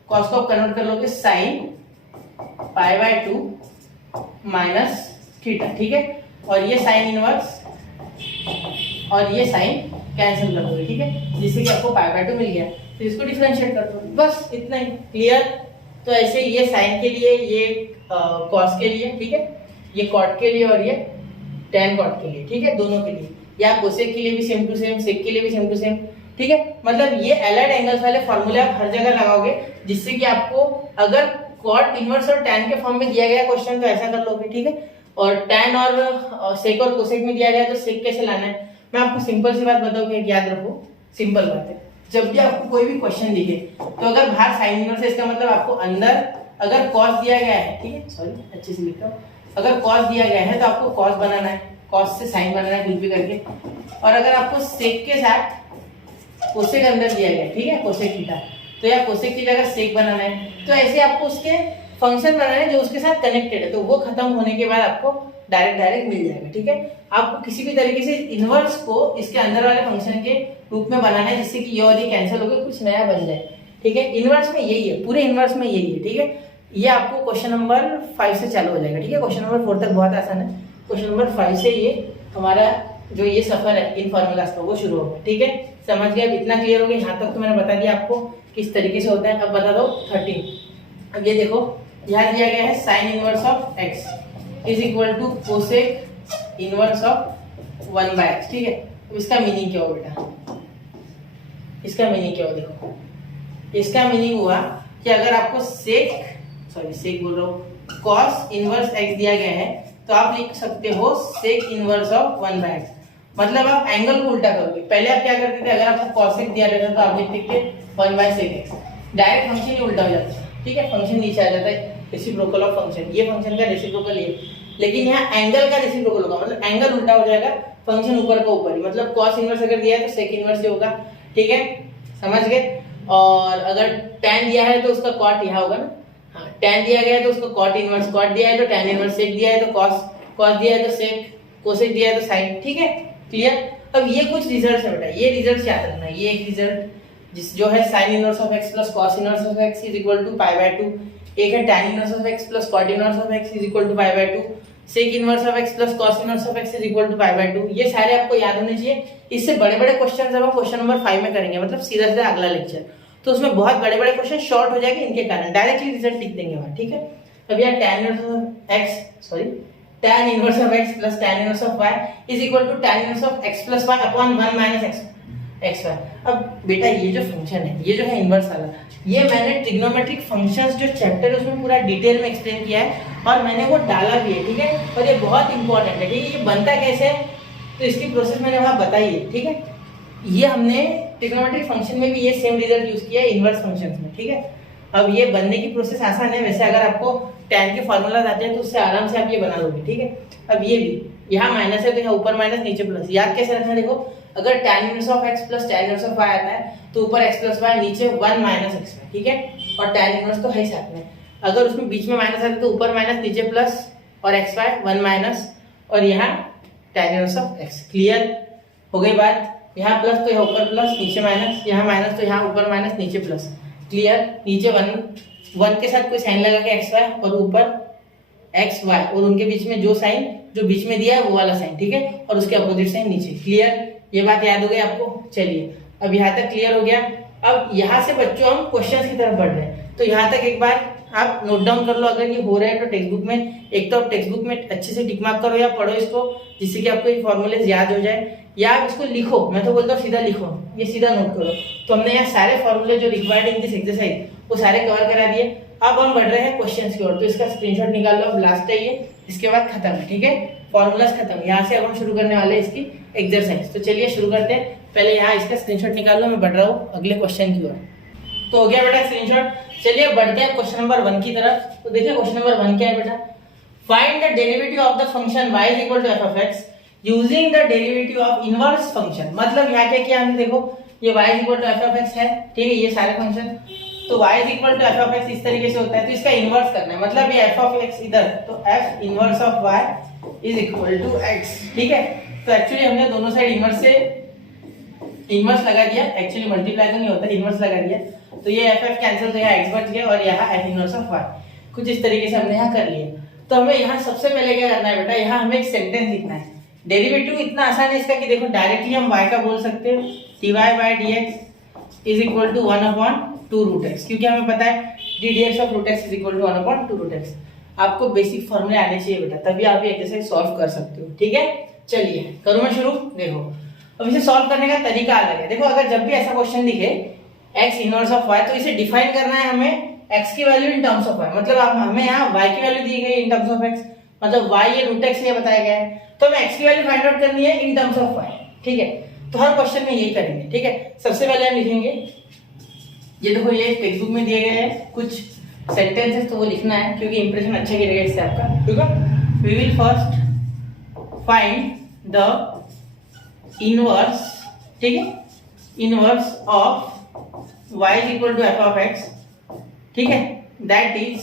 कॉस को आप कन्वर्ट कर लोगे साइन π/2 माइनस थीटा, ठीक है। और ये साइन इनवर्स और ये साइन कैंसिल कर दोगे, ठीक है, जिससे कि आपको π/2 मिल गया। तो इसको डिफरेंशिएट कर दो, बस इतना ही। क्लियर? तो ऐसे ये साइन के लिए, ये कॉस के लिए, ठीक है, ये कॉट के लिए और ये tan कॉट के लिए, ठीक है, दोनों के लिए, या कोसेक के लिए भी सेम टू सेम, सेक के लिए भी सेम टू सेम, ठीक है। मतलब ये एलाइड एंगल्स वाले फॉर्मूले आप हर जगह लगाओगे, जिससे कि आपको अगर कॉट इनवर्स और tan के फॉर्म में दिया गया क्वेश्चन तो ऐसा कर लोगे, ठीक है। और tan और सेक और कोसेक में दिया गया तो सेक कैसे लाना है, मैं आपको सिंपल सी बात बताऊं कि याद रखो, सिंपल बात है, जब भी आपको कोई भी क्वेश्चन दिखे तो अगर बाहर साइन इनवर्स है, इसका मतलब आपको अंदर अगर कॉस दिया गया है, ठीक है, सॉरी अच्छे से लिखता हूँ, अगर कॉस दिया गया है तो आपको कॉस बनाना है, कॉस से साइन बनाना है कुछ भी करके। और अगर आपको सेक के साथ कोसेक अंदर दिया गया, ठीक है, कोसेक थीटा, तो या कोसेक की जगह सेक बनाना है। तो ऐसे आपको उसके फंक्शन बनाना है जो उसके साथ कनेक्टेड है, तो वो खत्म होने के बाद आपको डायरेक्ट मिल जाएगा, ठीक है। आपको किसी भी तरीके से इनवर्स को इसके अंदर वाले फंक्शन के रूप में बनाना है जिससे कि ये और ये कैंसिल होकर कुछ नया बन जाए, ठीक है। इनवर्स में यही है, पूरे इनवर्स में यही है, ठीक है। ये आपको क्वेश्चन नंबर 5 से चालू हो जाएगा, ठीक है। क्वेश्चन नंबर 4 तक बहुत आसान है, क्वेश्चन नंबर 5 से ये हमारा जो ये सफर है इन फॉर्मूलाज का वो शुरू होगा, ठीक है। समझ गए? अब इतना क्लियर हो गया, यहाँ तक तो मैंने बता दिया आपको किस तरीके से होता है। अब बता दो 13। अब ये देखो, यहाँ दिया गया है sine inverse of x is equal to cosec inverse of 1/x, ठीक है। अब इसका मीनिंग क्या हो बेटा, इसका मीनिंग क्या हो, देखो इसका मीनिंग हुआ कि अगर आपको सेक बोल रहा हूँ, कॉस इनवर्स x दिया गया है तो आप लिख सकते हो सेक इनवर्स ऑफ 1/x। मतलब आप एंगल को उल्टा करोगे। पहले आप क्या करते थे, अगर आपको कॉसेक दिया रहता तो आप लिखते थे 1/sec x, डायरेक्ट फंक्शन ही उल्टा हो जाता है, ठीक है। फंक्शन नीचे आ जाता है, रेसिप्रोकल ऑफ फंक्शन, ये फंक्शन का रेसिप्रोकल ये, लेकिन यहाँ एंगल का रेसिप्रोकल होगा, मतलब एंगल उल्टा हो जाएगा, फंक्शन ऊपर का ऊपर ही, मतलब कॉस इनवर्स अगर दिया है तो सेक इनवर्स ही होगा, ठीक है, समझ गए। और अगर tan दिया है तो उसका कॉट यहाँ होगा ना, हाँ, tan दिया गया है तो उसका कॉट इनवर्स कॉट दिया है तो tan इनवर्स सेक दिया है तो कॉस दिया है तो सेक, कोसेक दिया है तो साइन, ठीक है, क्लियर। अब ये कुछ रिजल्ट है बेटा, ये रिजल्ट याद रखना है। ये एक रिजल्ट जो है sine inverse of x plus cos inverse of x is equal to π/2, एक है tan inverse of x plus cot inverse of x is equal to π/2, sec inverse of x plus cos inverse of x is equal to π/2। ये सारे आपको याद होने चाहिए। इससे बड़े बड़े क्वेश्चन जब आप क्वेश्चन नंबर 5 में करेंगे, मतलब सीधा सीधा अगला लेक्चर, तो उसमें बहुत बड़े बड़े क्वेश्चन शॉर्ट हो जाएंगे इनके कारण, डायरेक्टली रिजल्ट लिख देंगे वहां, ठीक है। अब यार tan inverse of x plus tan inverse of y is equal to tan inverse of x plus y upon 1 minus xy। अब बेटा ये जो फंक्शन है, ये जो है इनवर्स वाला, ये मैंने ट्रिग्नोमेट्रिक फंक्शंस जो चैप्टर है उसमें पूरा डिटेल में एक्सप्लेन किया है और मैंने वो डाला भी है, ठीक है। और ये बहुत इंपॉर्टेंट है, ठीक है। ये बनता कैसे है तो इसकी प्रोसेस मैंने वहां बताई है, ठीक है। ये हमने ट्रिग्नोमेट्रिक फंक्शन में भी ये सेम रिजल्ट यूज किया है इनवर्स फंक्शंस में, ठीक है। अब ये बनने की प्रोसेस आसान है, वैसे अगर आपको tan के फॉर्मूलाज आते हैं तो उससे आराम से आप ये बना लोगे, ठीक है। अब ये भी यहाँ माइनस है तो यहाँ ऊपर माइनस नीचे प्लस, याद कैसे रखना, देखो अगर tan inverse of x plus tan inverse of y आता है तो ऊपर x प्लस y नीचे 1 माइनस xy, ठीक है। और tan इनवर्स तो है ही साथ में, अगर उसमें बीच में माइनस आता है तो ऊपर माइनस नीचे प्लस और xy 1 माइनस और यहाँ tan inverse of x। Clear हो गई बात? यहाँ प्लस तो यहाँ ऊपर प्लस नीचे माइनस, यहाँ माइनस तो यहाँ ऊपर माइनस नीचे प्लस, क्लियर। नीचे 1 के साथ कोई साइन लगा के xy और ऊपर xy और उनके बीच में जो साइन जो बीच में दिया है वो वाला साइन, ठीक है, और उसके अपोजिट साइन नीचे। क्लियर? ये बात याद हो गई आपको? चलिए अब यहाँ तक क्लियर हो गया। अब यहाँ से बच्चों हम क्वेश्चंस की तरफ बढ़ रहे हैं, तो यहाँ तक एक बार आप नोट डाउन कर लो। अगर ये हो रहा है तो टेक्स्ट बुक में, एक तो आप टेक्स्ट बुक में अच्छे से टिक मार्क करो या पढ़ो इसको, जिससे कि आपको ये फॉर्मूलेज याद हो जाए, या आप इसको लिखो। मैं तो बोलता हूँ सीधा लिखो, ये सीधा नोट करो। तो हमने यहाँ सारे फॉर्मूले जो रिक्वायर्ड इन दिस एक्सरसाइज वो सारे कवर करा दिए। अब हम बढ़ रहे हैं क्वेश्चंस की ओर, तो इसका स्क्रीनशॉट निकाल लो। अब लास्ट है ये, इसके बाद खत्म है, ठीक है, फॉर्मूलाज खत्म। यहाँ से अब हम शुरू करने वाले हैं इसकी एक्सरसाइज। तो चलिए शुरू करते हैं। पहले यहाँ इसका स्क्रीनशॉट निकाल लो, मैं बढ़ रहा हूँ अगले क्वेश्चन की ओर। तो हो गया बेटा स्क्रीनशॉट। चलिए बढ़ते हैं क्वेश्चन नंबर 1 की तरफ। तो देखिए क्वेश्चन नंबर 1 क्या है बेटा, find the derivative of the function y is equal to f of x using the derivative of inverse function. मतलब यहाँ क्या किया हमने, देखो ये y is equal to f of x है, ठीक है, ये सारे फंक्शन, तो y is equal to f of x इस तरीके से होता है, तो इसका इनवर्स करना है। मतलब ये f ऑफ x इधर, तो f inverse of y is equal to x, ठीक है। तो एक्चुअली हमने दोनों साइड इनवर्स से इनवर्स लगा दिया, एक्चुअली मल्टीप्लाई तो नहीं होता, इनवर्स लगा दिया, तो ये f कैंसिल, तो यहाँ x बच गया और यहाँ f इनवर्स ऑफ y। कुछ इस तरीके से हमने यहाँ कर लिया। तो हमें यहाँ सबसे पहले क्या करना है बेटा, यहाँ हमें एक सेंटेंस लिखना है। डेरिवेटिव इतना आसान है इसका कि देखो डायरेक्टली हम y का बोल सकते हैं dy by dx is equal to 1/2 root x, क्योंकि हमें पता है d dx of root x is equal to 1/2 root x। आपको बेसिक फॉर्मूले आने चाहिए बेटा, तभी आप ये एक्सरसाइज सॉल्व कर सकते हो, ठीक है। चलिए करूँ मैं शुरू। देखो अब इसे सॉल्व करने का तरीका अलग है। देखो अगर जब भी ऐसा क्वेश्चन दिखे x इनवर्स ऑफ y, तो इसे डिफाइन करना है हमें x की value in terms of y। मतलब आप हमें यहाँ y की वैल्यू दी गई इन टर्म्स ऑफ x, मतलब y ये रूट x ये बताया गया है, तो हमें x की वैल्यू फाइंड आउट करनी है इन टर्म्स ऑफ y, ठीक है। तो हर क्वेश्चन में यही करेंगे, ठीक है। सबसे पहले हम लिखेंगे, ये देखो ये टेक्स्ट बुक में दिए गए हैं कुछ सेंटेंसेस, तो वो लिखना है क्योंकि इंप्रेशन अच्छा गिरेगा इससे आपका, ठीक है। We will first find the inverse, ठीक है, inverse of y is equal to F of X, ठीक है, that is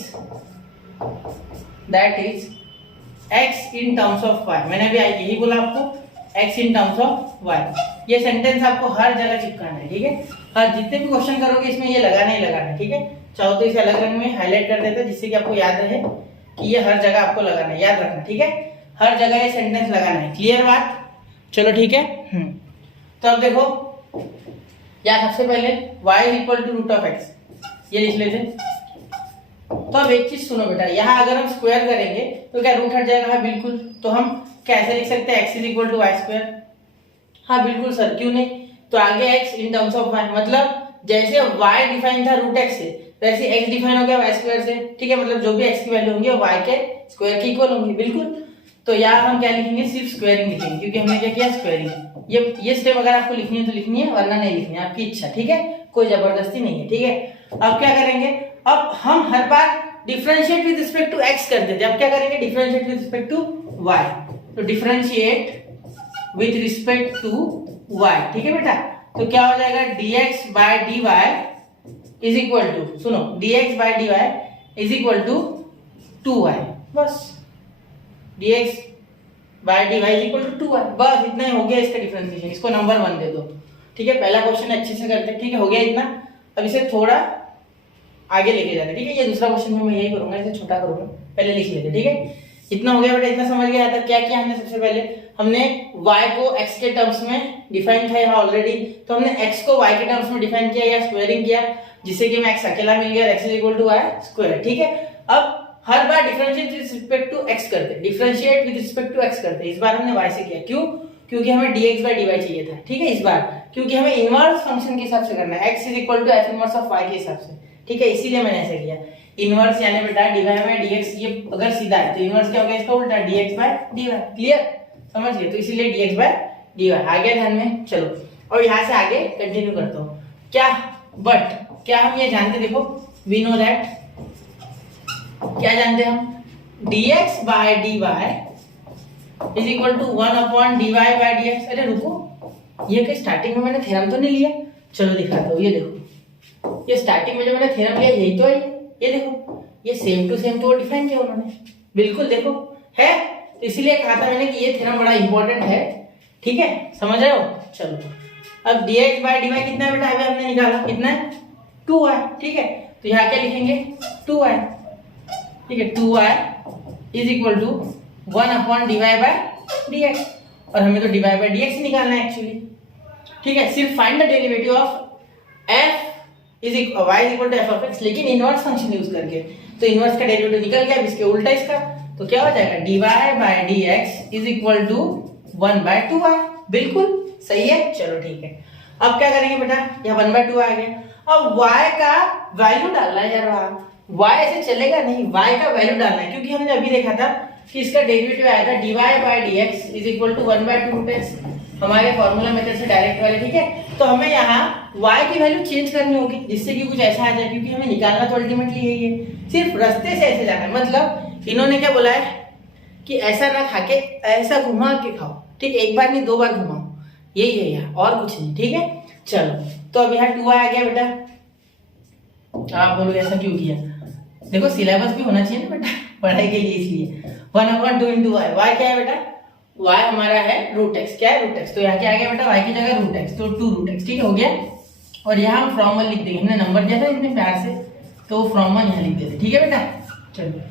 x in terms of y। मैंने भी यही बोला आपको, x in terms of y। ये सेंटेंस आपको हर जगह चिपकाना है, ठीक है, हर जितने भी क्वेश्चन करोगे इसमें ये लगाना ही लगाना है, ठीक है। चाहो तो इसे अलग रंग में हाईलाइट कर देते हैं जिससे कि आपको याद रहे कि ये हर जगह आपको लगाना है, याद रखना, ठीक है, हर जगह ये सेंटेंस लगाना है। क्लियर बात? चलो ठीक है। तो अब देखो, या सबसे पहले y is equal to root of X, ये लिख लेते। तो अब एक चीज सुनो बेटा, यहाँ अगर हम स्क्वायर करेंगे तो क्या रूट हट जाएगा? हाँ बिल्कुल। तो हम कैसे लिख सकते हैं? x is equal to Y square. हाँ बिल्कुल सर, क्यों नहीं। तो आगे x in terms of y, मतलब जैसे y डिफाइन था रूट x से, वैसे x डिफाइन हो गया y स्क्वायर से, ठीक है, मतलब जो भी x की वैल्यू होंगी वो y के स्क्वायर की इक्वल होंगी, बिल्कुल। तो यहाँ हम क्या लिखेंगे? सिर्फ स्क्वायरिंग लिखेंगे, क्योंकि हमने क्या किया? स्क्वायरिंग। ये स्टेप अगर आपको लिखनी है तो लिखनी है, वरना नहीं लिखनी है, आपकी इच्छा, ठीक है, कोई जबरदस्ती नहीं है, ठीक है। अब क्या करेंगे? अब हम हर बार differentiate with respect to x करते थे, अब क्या करेंगे? Differentiate with respect to y। तो differentiate with respect to y, ठीक है बेटा। तो क्या हो जाएगा? dx by dy is equal to, सुनो, dx by dy is equal to 2y, बस। dx by dy is equal to 2y, बस इतना ही हो गया इसका डिफरेंशिएशन। इसको नंबर 1 दे दो, ठीक है। पहला क्वेश्चन अच्छे से करते हैं, ठीक है, हो गया इतना। अब इसे थोड़ा आगे लेके जाते, ठीक है। ये दूसरा क्वेश्चन में मैं यही करूंगा, इसे छोटा करूंगा, पहले लिख लेते, ठीक है। इतना हो गया बेटा, इतना समझ गया था। क्या किया हमने? सबसे पहले हमने y को x के टर्म्स में डिफाइन था यहाँ ऑलरेडी, तो हमने x को y के टर्म्स में डिफाइन किया या स्क्वायरिंग किया, जिससे कि हमें x अकेला मिल गया, x is equal to y square, ठीक है। अब हर बार differentiate with respect to x करते हैं, differentiate with respect to x करते हैं। इस बार हमने y से किया, क्यों? क्योंकि हमें dx बाय dy चाहिए था, ठीक है, इस बार, क्योंकि हमें इनवर्स फंक्शन के हिसाब से करना है, x is equal to f inverse of y के हिसाब से, ठीक है, इसीलिए मैंने ऐसा किया। इनवर्स यानी बेटा dy बाय dx, ये अगर सीधा है तो इनवर्स क्या हो गया? इसका उल्टा, dx बाय dy। क्लियर? समझ गए? तो इसीलिए dx बाय dy आ गया ध्यान में। चलो, और यहाँ से आगे कंटिन्यू करता हूँ। क्या बट क्या हम ये जानते, देखो, वी नो दैट, क्या जानते हम? dx by dy is equal to 1 upon dy by dx। अरे रुको, ये कि स्टार्टिंग में मैंने थ्योरम तो नहीं लिया? चलो दिखाता हूँ, ये देखो, ये स्टार्टिंग में जो मैंने थ्योरम लिया यही तो है, ये देखो, ये सेम टू सेम तो डिफाइन किया उन्होंने, बिल्कुल देखो है। तो इसीलिए कहा था मैंने कि ये थ्योरम बड़ा इंपॉर्टेंट है, ठीक है, समझ रहे हो। चलो, अब dx बाय dy कितना है बेटा? अभी हमने निकाला, कितना है? 2y, ठीक है। तो यहाँ क्या लिखेंगे? 2y, ठीक है, 2y is equal to 1 upon dy by dx, और हमें तो dy बाय dx निकालना है एक्चुअली, ठीक है। सिर्फ find the derivative of f is y is equal to f of x, लेकिन इनवर्स फंक्शन यूज करके। तो इनवर्स का डेरिवेटिव निकल गया, इसके उल्टा इसका, तो क्या हो जाएगा? dy by dx is equal to 1 by 2y, बिल्कुल सही है। चलो ठीक है, अब क्या करेंगे बेटा? यहाँ 1 बाय 2 आ गया। अब y का वैल्यू डालना है यार, y ऐसे चलेगा नहीं, y का वैल्यू डालना है, क्योंकि हमने अभी देखा था कि इसका डेरिवेटिव आया था dy by dx is equal to 1 by 2 root x, हमारे फॉर्मूला मेथड से डायरेक्ट वाले, ठीक है। तो हमें यहाँ y की वैल्यू चेंज करनी होगी, जिससे कि कुछ ऐसा आ जाए, क्योंकि हमें निकालना तो अल्टीमेटली यही है, सिर्फ रास्ते से ऐसे जाना है। मतलब इन्होंने क्या बोला है कि ऐसा ना खा के ऐसा घुमा के खाओ, ठीक है, एक बार नहीं 2 बार घुमाओ, यही है यहाँ, और कुछ नहीं, ठीक है। चलो, तो अब यहाँ 2y आ गया बेटा। आप बोलोगे ऐसा क्यों किया? देखो, सिलेबस भी होना चाहिए ना बेटा पढ़ाई के लिए, इसलिए 1 अपॉन 2 इंटू वाई। वाई क्या है बेटा? y हमारा है रूट x, क्या है? Root x। तो यहाँ क्या आ गया बेटा? y की जगह रूट x, तो 2 रूट x, ठीक हो गया। और यहाँ हम फ्रॉम 1 लिख देंगे, हमने नंबर दिया था इतने प्यार से, तो फ्रॉम 1 यहाँ लिख देते, ठीक है बेटा। चलो,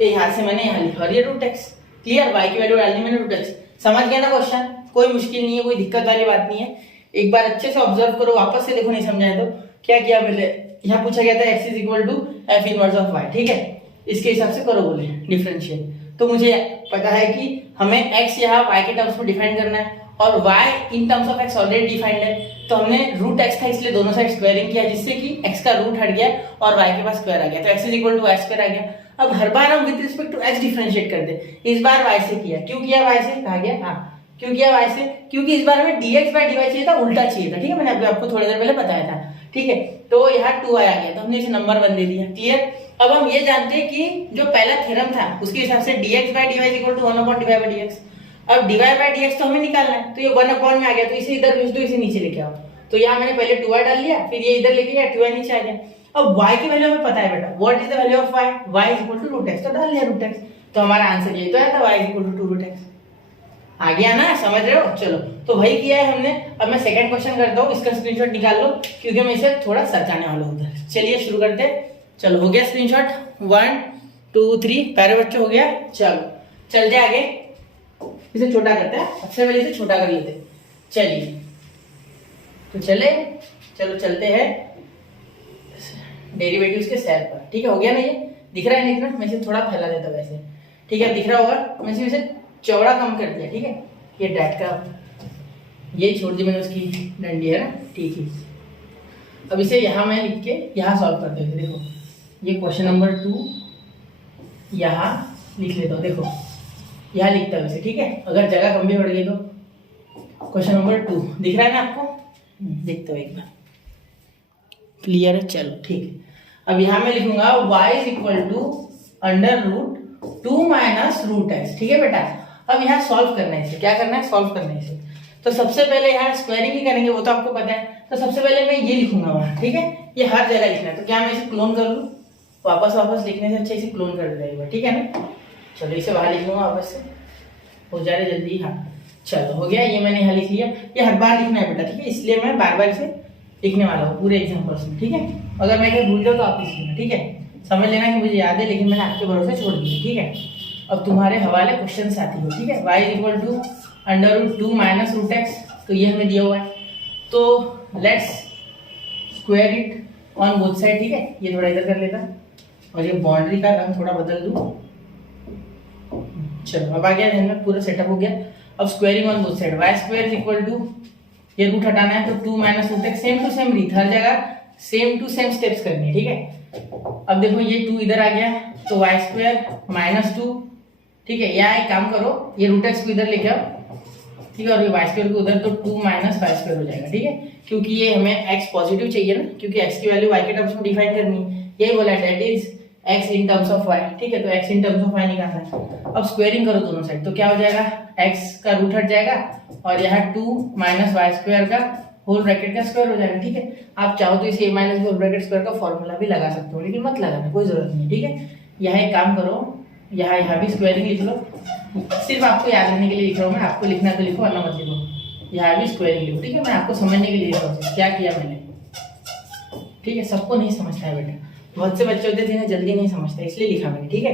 ये यहाँ से मैंने यहाँ लिखा, और ये रूट x, क्लियर। y की वैल्यू डाल दी मैंने, रूट x। समझ गया ना क्वेश्चन? कोई मुश्किल नहीं है, कोई दिक्कत वाली बात नहीं है। एक बार अच्छे से ऑब्जर्व करो, वापस से देखो, नहीं समझा है तो। क्या किया पहले? यहाँ पूछा गया था x is equal to f inverse of y, ठीक है, इसके हिसाब से करो बोले डिफरेंशिएट। तो मुझे पता है कि हमें x यहाँ y के टर्म्स में डिफाइन करना है, और y in terms of x already defined है। तो हमने रूट x था, इसलिए दोनों साइड स्क्वायरिंग किया, जिससे कि x का रूट हट गया और y के पास स्क्वायर आ गया, तो x is equal to y square आ गया। अब हर बार हम with respect to x differentiate कर दे, इस बार y से किया। क्यों किया y से? कहा गया, हाँ क्यों किया y से? क्योंकि इस बार हमें dx बाय dy चाहिए था, उल्टा चाहिए था, ठीक है, मैंने आपको थोड़ी देर पहले बताया था, ठीक है। तो यहाँ 2y आ गया, तो हमने इसे नंबर 1 दे दिया, क्लियर। अब हम ये जानते हैं कि जो पहला थ्योरम था उसके हिसाब से dx by dy equal to 1/dy by dx। अब dy बाय dx तो हमें निकालना है, तो ये 1 में आ गया, तो इसे इधर भेज दो, इसे नीचे लेके आओ। तो यहाँ मैंने पहले 2y डाल लिया, फिर ये इधर लेके गया, 2y नीचे आ गया। अब y की वैल्यू हमें पता है बेटा, what is the value of y, y is equal to √x, तो डाल लिया √x, तो हमारा आंसर ये तो आया था, y is equal to √x। आ गया ना, समझ रहे हो? चलो, तो वही किया है हमने। अब मैं सेकंड क्वेश्चन करता हूँ, इसका स्क्रीनशॉट निकाल लो, क्योंकि मैं इसे थोड़ा सरकाने वाला हूँ उधर। चलिए शुरू करते हैं। चलो हो गया स्क्रीनशॉट, 1 2 3, प्यारे बच्चों हो गया। चलो चलते आगे, इसे छोटा करते हैं, सबसे पहले इसे छोटा कर लेते हैं। चलिए तो चलो चलते हैं डेरिवेटिव्स के सेट पर। ठीक है, हो गया ना? ये दिख रहा है लिखना, मैं इसे थोड़ा फैला देता हूँ वैसे। ठीक है, दिख रहा होगा, मैं इसे चौड़ा कम कर दिया। ठीक है, ये डैट का ये छोड़ दी मैंने, उसकी डंडी है ना। ठीक है, अब इसे यहाँ मैं लिख के यहाँ सॉल्व कर देते। देखो ये क्वेश्चन नंबर 2 यहाँ लिख लेता हूँ। देखो यहाँ लिखता हूँ इसे। ठीक है, अगर जगह कम भी बढ़ गई तो। क्वेश्चन नंबर 2 दिख रहा है ना आपको? देखते हो एक बार, क्लियर है? चलो ठीक है, अब यहाँ मैं लिखूंगा y is equal to √2 minus √x। ठीक है बेटा, अब यहाँ सॉल्व करना है इसे। क्या करना है? सॉल्व करना है इसे। तो सबसे पहले यहाँ स्क्वायरिंग ही करेंगे, वो तो आपको पता है। तो सबसे पहले मैं ये लिखूंगा वहाँ। ठीक है, ये हर जगह लिखना है। तो क्या मैं इसे क्लोन कर लूँ? वापस लिखने से अच्छा इसे क्लोन कर देगा, ठीक है ना? चलो इसे बाहर लिख लूंगा वापस से, हो जा रहे जल्दी। हाँ चलो हो गया, ये मैंने यहाँ लिख लिया। ये हर बार लिखना है बेटा, ठीक है? इसलिए मैं बार बार इसे लिखने वाला हूँ पूरे एग्जाम्पल्स में। ठीक है, अगर मैं कहीं भूल जाऊँ तो आप लिख लेना। ठीक है, समझ लेना कि मुझे याद है, लेकिन मैंने आपके भरोसे छोड़ दिया। ठीक है, अब तुम्हारे हवाले क्वेश्चन आती हो। ठीक है, y is equal to √2 minus √x, तो ये हमें दिया हुआ है। तो let's square it on both side. ठीक है, ये थोड़ा इधर कर लेता, और ये बाउंड्री का रंग थोड़ा बदल दूं। चलो अब आ गया ध्यान में, पूरा सेटअप हो गया। अब squaring on both side, y square is equal to, ये रूट हटाना है तो 2 minus √x, same to same रीत, हर जगह सेम टू सेम स्टेप्स करनी है। ठीक है, अब देखो ये 2 इधर आ गया, तो y स्क्वायर माइनस 2। ठीक है, यहाँ एक काम करो, ये √x को इधर लेके आओ। ठीक है, और ये y स्क्वायर को उधर, तो 2 माइनस y स्क्वायर हो जाएगा। ठीक है, क्योंकि ये हमें x पॉजिटिव चाहिए ना, क्योंकि x की वैल्यू y के टर्म्स में डिफाइन करनी है। यही बोला that is x in terms of y। ठीक है, तो x in terms of y निकालना है। अब स्क्वायरिंग करो दोनों साइड, तो क्या हो जाएगा? x का रूट हट जाएगा, और यहाँ 2 माइनस y स्क्वायर का होल ब्रैकेट का स्क्वायर हो जाएगा। ठीक है, आप चाहो तो इसे a minus whole bracket square का फॉर्मूला भी लगा सकते हो, लेकिन मत लगाना, कोई जरूरत नहीं। ठीक है, यहाँ एक काम करो, यहाँ भी स्क्वायरिंग लिख लो, सिर्फ आपको याद रखने के लिए लिख रहा हूँ मैं। आपको लिखना तो लिखो, वरना मत लिखो। यहाँ भी स्क्वायरिंग लिखो। ठीक है, मैं आपको समझने के लिए लिख रहा हूँ क्या किया मैंने। ठीक है, सबको नहीं समझता है बेटा, बहुत से बच्चे होते थे जल्दी नहीं समझते, इसलिए लिखा मैंने। ठीक है,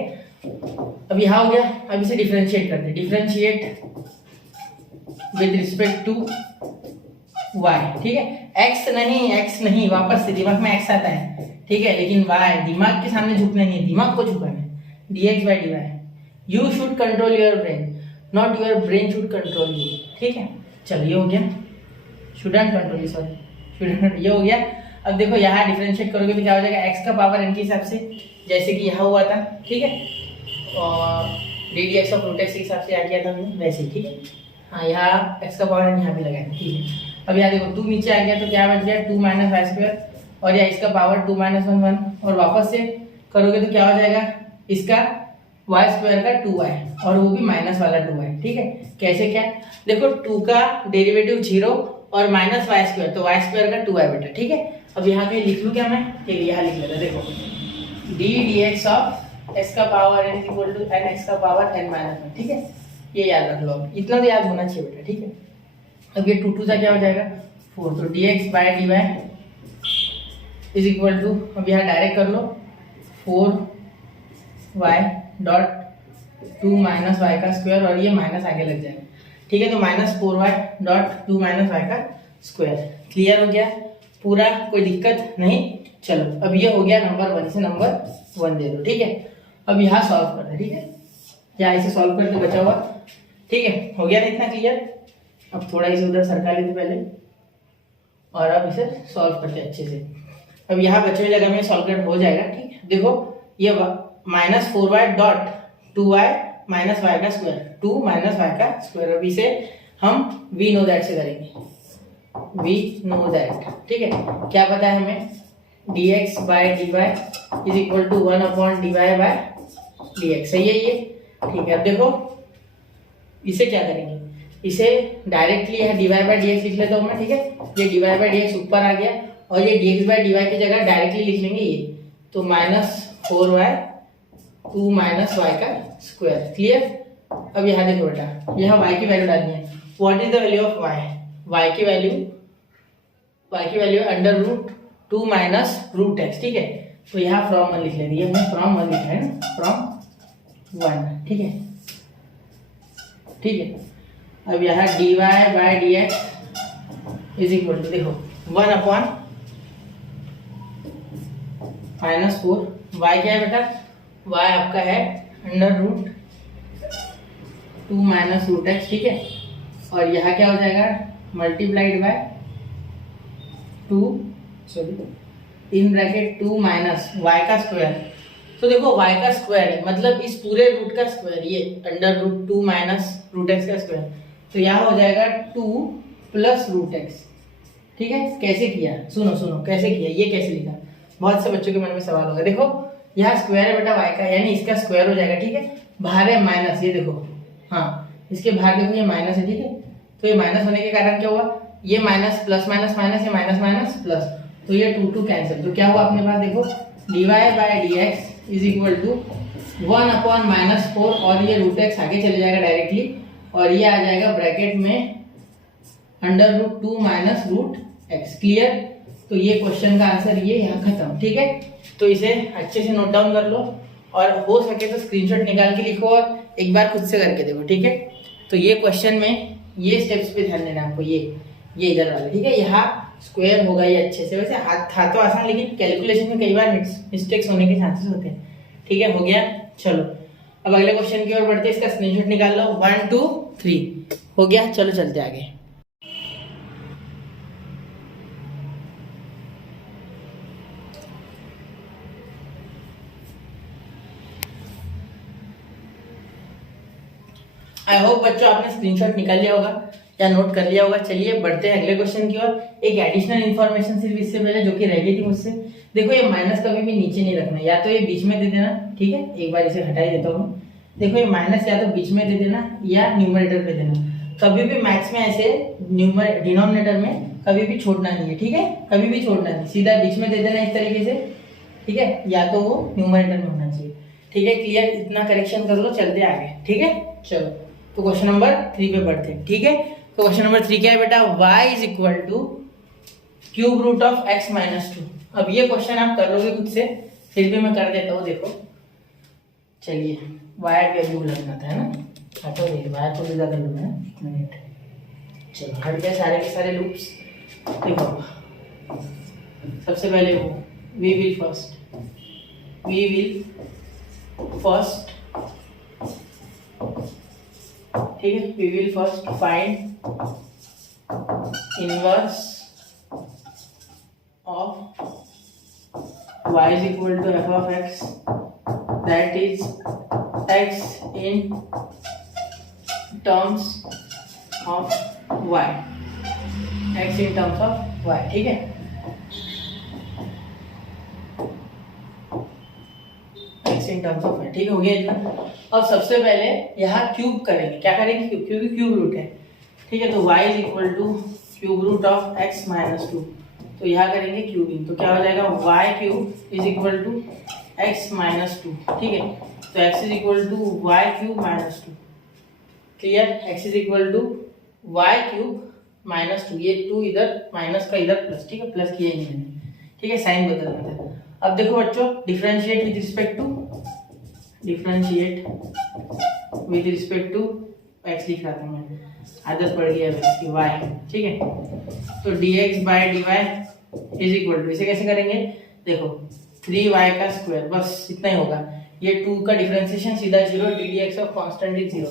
अब यहाँ हो गया। अब इसे डिफरेंशिएट करते हैं, differentiate with respect to y। ठीक है, x नहीं, वापस से दिमाग में x आता है। ठीक है, लेकिन y दिमाग के सामने झुकना नहीं है, दिमाग को झुकाना है। dx by dy, you should control your brain, not your brain should control you। ठीक है, चलिए हो गया, shouldn't control you, sorry shouldn't, ये हो गया। अब देखो यहाँ डिफरेंशिएट करोगे तो क्या हो जाएगा? x का पावर n के हिसाब से, जैसे कि यहाँ हुआ था। ठीक है, और ddx ऑफ √x के हिसाब से आ गया था हमने वैसे। ठीक है, हाँ यहाँ x का पावर n यहाँ पे लगाया। ठीक है, अब यहाँ देखो 2 नीचे आ गया, तो क्या बच गया? 2 माइनस y स्क्वायर, और या इसका पावर 2 माइनस 1 1, और वापस से करोगे तो क्या हो जाएगा? इसका y स्क्वायर का 2y, और वो भी माइनस वाला 2y। ठीक है, कैसे क्या? देखो 2 का डेरिवेटिव 0 और माइनस y स्क्वायर, तो y स्क्वायर का 2y बेटा। ठीक है, अब यहाँ पे लिख लूँ क्या मैं? ठीक है, यहाँ लिख लेता। देखो d dx ऑफ x का power n equal to n x का पावर n माइनस 1। ठीक है, ये याद रख लो, इतना तो याद होना चाहिए बेटा। ठीक है, अब ये 2 सा क्या हो जाएगा? 4, तो dx by dy is equal to, अब यहाँ डायरेक्ट कर लो, 4y डॉट 2 माइनस y का स्क्वायर, और ये माइनस आगे लग जाएगा। ठीक है, तो minus 4y dot 2 minus y का स्क्वायर। क्लियर हो गया पूरा, कोई दिक्कत नहीं। चलो अब ये हो गया नंबर 1, से नंबर 1 दे दो। ठीक है, अब यहाँ सॉल्व करते। ठीक है, यहाँ इसे सॉल्व करते बचा हुआ। ठीक है, हो गया ना इतना क्लियर? अब थोड़ा इसे उधर सरका लेते पहले, और अब इसे सॉल्व करते अच्छे से। अब यहाँ बचे हुई जगह में सॉल्व कर हो जाएगा। ठीक है, देखो ये minus 4y dot 2y minus y का स्क्वायर, 2 माइनस y का स्क्वायर। अब इसे हम वी नो दैट से करेंगे, वी नो दैट। ठीक है, क्या पता है हमें? D x by d Y is equal to 1 upon d y by d x. सही है ये, ठीक है। अब देखो इसे क्या करेंगे, इसे डायरेक्टली यहाँ d y by d x लिख लेता हूँ मैं, ठीक है। ये d y by d x ऊपर आ गया और ये d x by d y की जगह डायरेक्टली लिख लेंगे ये, तो -4y 2 माइनस वाई का स्क्वायर। क्लियर। अब यहाँ देखो बेटा, यहाँ y की वैल्यू डालनी है। What is the value of y? y की वैल्यू √2 माइनस √x, ठीक है। तो यहाँ फ्रॉम 1 लिख लेंगे, ये हमने फ्रॉम 1 लिखा है ना, फ्रॉम 1, ठीक है, ठीक है। अब यहाँ dy by dx is equal to देखो 1 अपॉन -4, y क्या है बेटा, y आपका है √2 माइनस √x, ठीक है। और यहाँ क्या हो जाएगा, multiplied by 2 in bracket 2 minus y का स्क्वायर। तो देखो y का स्क्वायर है, मतलब इस पूरे रूट का स्क्वायर, ये √2 माइनस √x का स्क्वायर। तो यहाँ हो जाएगा 2 प्लस √x, ठीक है। कैसे किया, सुनो सुनो कैसे किया, ये कैसे लिखा, बहुत से बच्चों के मन में सवाल होगा। देखो यहाँ स्क्वायर है बेटा y का, यानी इसका स्क्वायर हो जाएगा, ठीक है। बाहर है माइनस, ये देखो, हाँ इसके बाहर देखो ये माइनस है, ठीक है। तो ये माइनस होने के कारण क्या हुआ, ये माइनस प्लस माइनस माइनस, ये माइनस माइनस प्लस, तो ये 2 कैंसिल। तो क्या हुआ अपने पास, देखो dy by dx is equal to 1 upon -4 और ये √x आगे चले जाएगा डायरेक्टली, और ये आ जाएगा ब्रैकेट में √2 माइनस √x। क्लियर। तो ये क्वेश्चन का आंसर ये यहाँ खत्म, ठीक है। तो इसे अच्छे से नोट डाउन कर लो और हो सके तो स्क्रीनशॉट निकाल के लिखो और एक बार खुद से करके देखो, ठीक है। तो ये क्वेश्चन में ये स्टेप्स पे ध्यान देना आपको, ये इधर वाले, ठीक है। यहाँ स्क्वायर होगा ये अच्छे से, वैसे था तो आसान, लेकिन कैलकुलेशन में कई बार मिस्टेक्स होने के चांसेस होते हैं, ठीक है। हो गया, चलो अब अगले क्वेश्चन की ओर बढ़ते हैं। इसका स्क्रीनशॉट निकाल लो, 1 2 3 हो गया। चलो चलते आगे। आई होप बच्चों आपने स्क्रीनशॉट निकाल लिया होगा या नोट कर लिया होगा। चलिए बढ़ते हैं अगले क्वेश्चन की ओर। एक एडिशनल इन्फॉर्मेशन सिर्फ इससे पहले जो कि रह गई थी मुझसे, देखो ये माइनस कभी भी नीचे नहीं रखना, या तो ये बीच में दे देना, ठीक है। एक बार इसे हटा ही देता हूँ। देखो ये माइनस या तो बीच में दे देना या न्यूमरेटर पे देना। कभी भी मैथ्स में ऐसे डिनोमिनेटर में कभी भी छोड़ना नहीं है, ठीक है। कभी भी छोड़ना नहीं, सीधा बीच में दे देना इस तरीके से, ठीक है, या तो वो न्यूमरेटर में होना चाहिए, ठीक है। क्लियर, इतना करेक्शन कर लो, चलते आगे, ठीक है। चलो तो क्वेश्चन नंबर 3 पे बढ़ते हैं, ठीक है। तो क्वेश्चन नंबर 3 क्या है बेटा, y is equal to cube root of x minus 2। अब ये क्वेश्चन आप कर लोगे खुद से, फिर भी मैं कर देता हूँ। देखो चलिए, y वैल्यू लगना था, है ना, हटो ये y को सीधा कर लूँ मैं, मिनट। चलो हट गए सारे के सारे लूप्स। देखो सबसे पहले वो वी विल फर्स्ट, ठीक है, we will first find inverse of y is equal to f of x, that is x in terms of y, x in terms of y, ठीक है। x in terms of y, ठीक हो गया इतना। अब सबसे पहले यहाँ क्यूब करेंगे, क्या करेंगे, क्यूब, क्योंकि क्यूब रूट है, ठीक है। तो y is equal to cube root of x minus 2, तो यहाँ करेंगे क्यूबिंग, तो क्या हो जाएगा, y cube is equal to x minus 2, ठीक है। तो x is equal to y cube minus 2, clear. x is equal to y cube minus 2, ये 2 इधर माइनस का इधर प्लस, ठीक है, प्लस किया ही नहीं मैंने, ठीक है, साइन बदलना था। अब देखो बच्चों, differentiate with respect to x लिख रहा था मैं, आदत पड़ गई है इसकी, y, ठीक है। तो dx by dy is equal to, इसे कैसे करेंगे, देखो 3y का स्क्वायर, बस इतना ही होगा। ये 2 का डिफरेंशिएशन सीधा 0, ddx of constant is 0,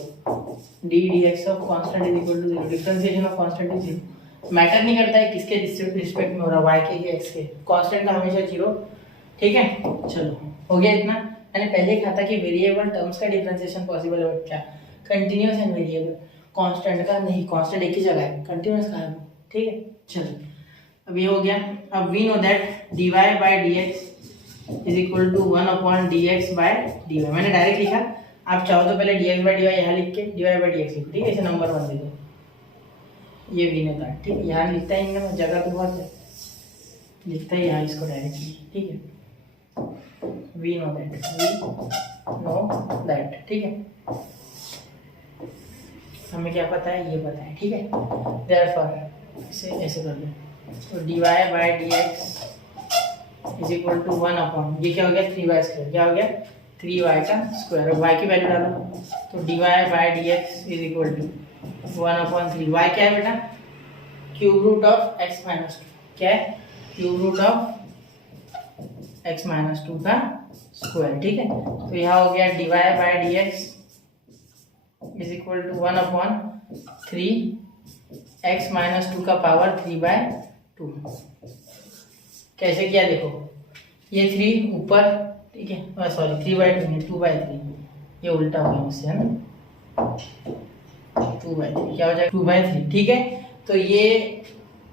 ddx of constant is equal to 0, differentiation of constant is 0। Matter नहीं करता है किसके रिस्पेक्ट में हो रहा है, y के या x के, कांस्टेंट का हमेशा 0, ठीक है। चलो हो गया इतना। मैंने पहले कहा था कि वेरिएबल टर्म्स का डिफरेंशिएशन पॉसिबल है, बट क्या कंटिन्यूअस एंड वेरिएबल, कांस्टेंट का नहीं, कांस्टेंट एक ही जगह है, कंटिन्यूअस का है, ठीक है। चलो अब ये हो गया। अब we know that dy by dx is equal to 1 upon dx by dy। मैंने डायरेक्ट लिखा, आप चाहो तो पहले dx बाय dy यहाँ लिख के dy बाय dx लिखो, ठीक है, इसे नंबर 1 दे दो, ये वी नो दैट, ठीक है। यहाँ लिखता है इनका जगह तो बहुत है, लिखता है यहाँ इसको डायरेक्टली, ठीक है, वी नो दैट, ठीक है। हमें क्या पता है, ये पता है, ठीक है। देयरफॉर इसे ऐसे कर दो, तो dy by dx is equal to 1 upon, ये क्या हो गया 3y स्क्वायर, क्या हो गया 3y का स्क्वायर। अब y की वैल्यू डालो, तो dy by dx is equal to 1 upon 3। y क्या है बेटा, cube root of x minus 2, क्या है cube root of x minus 2 का स्क्वायर, ठीक है। तो यहाँ हो गया dy by dx is equal to 1 upon 3 x minus 2 का पावर 3/2। कैसे किया देखो, ये 3 ऊपर, ठीक है, सॉरी 3/2 नहीं 2/3, ये उल्टा हो गया मुझसे, है ना, 2/3 क्या हो जाएगा 2/3, ठीक है। तो ये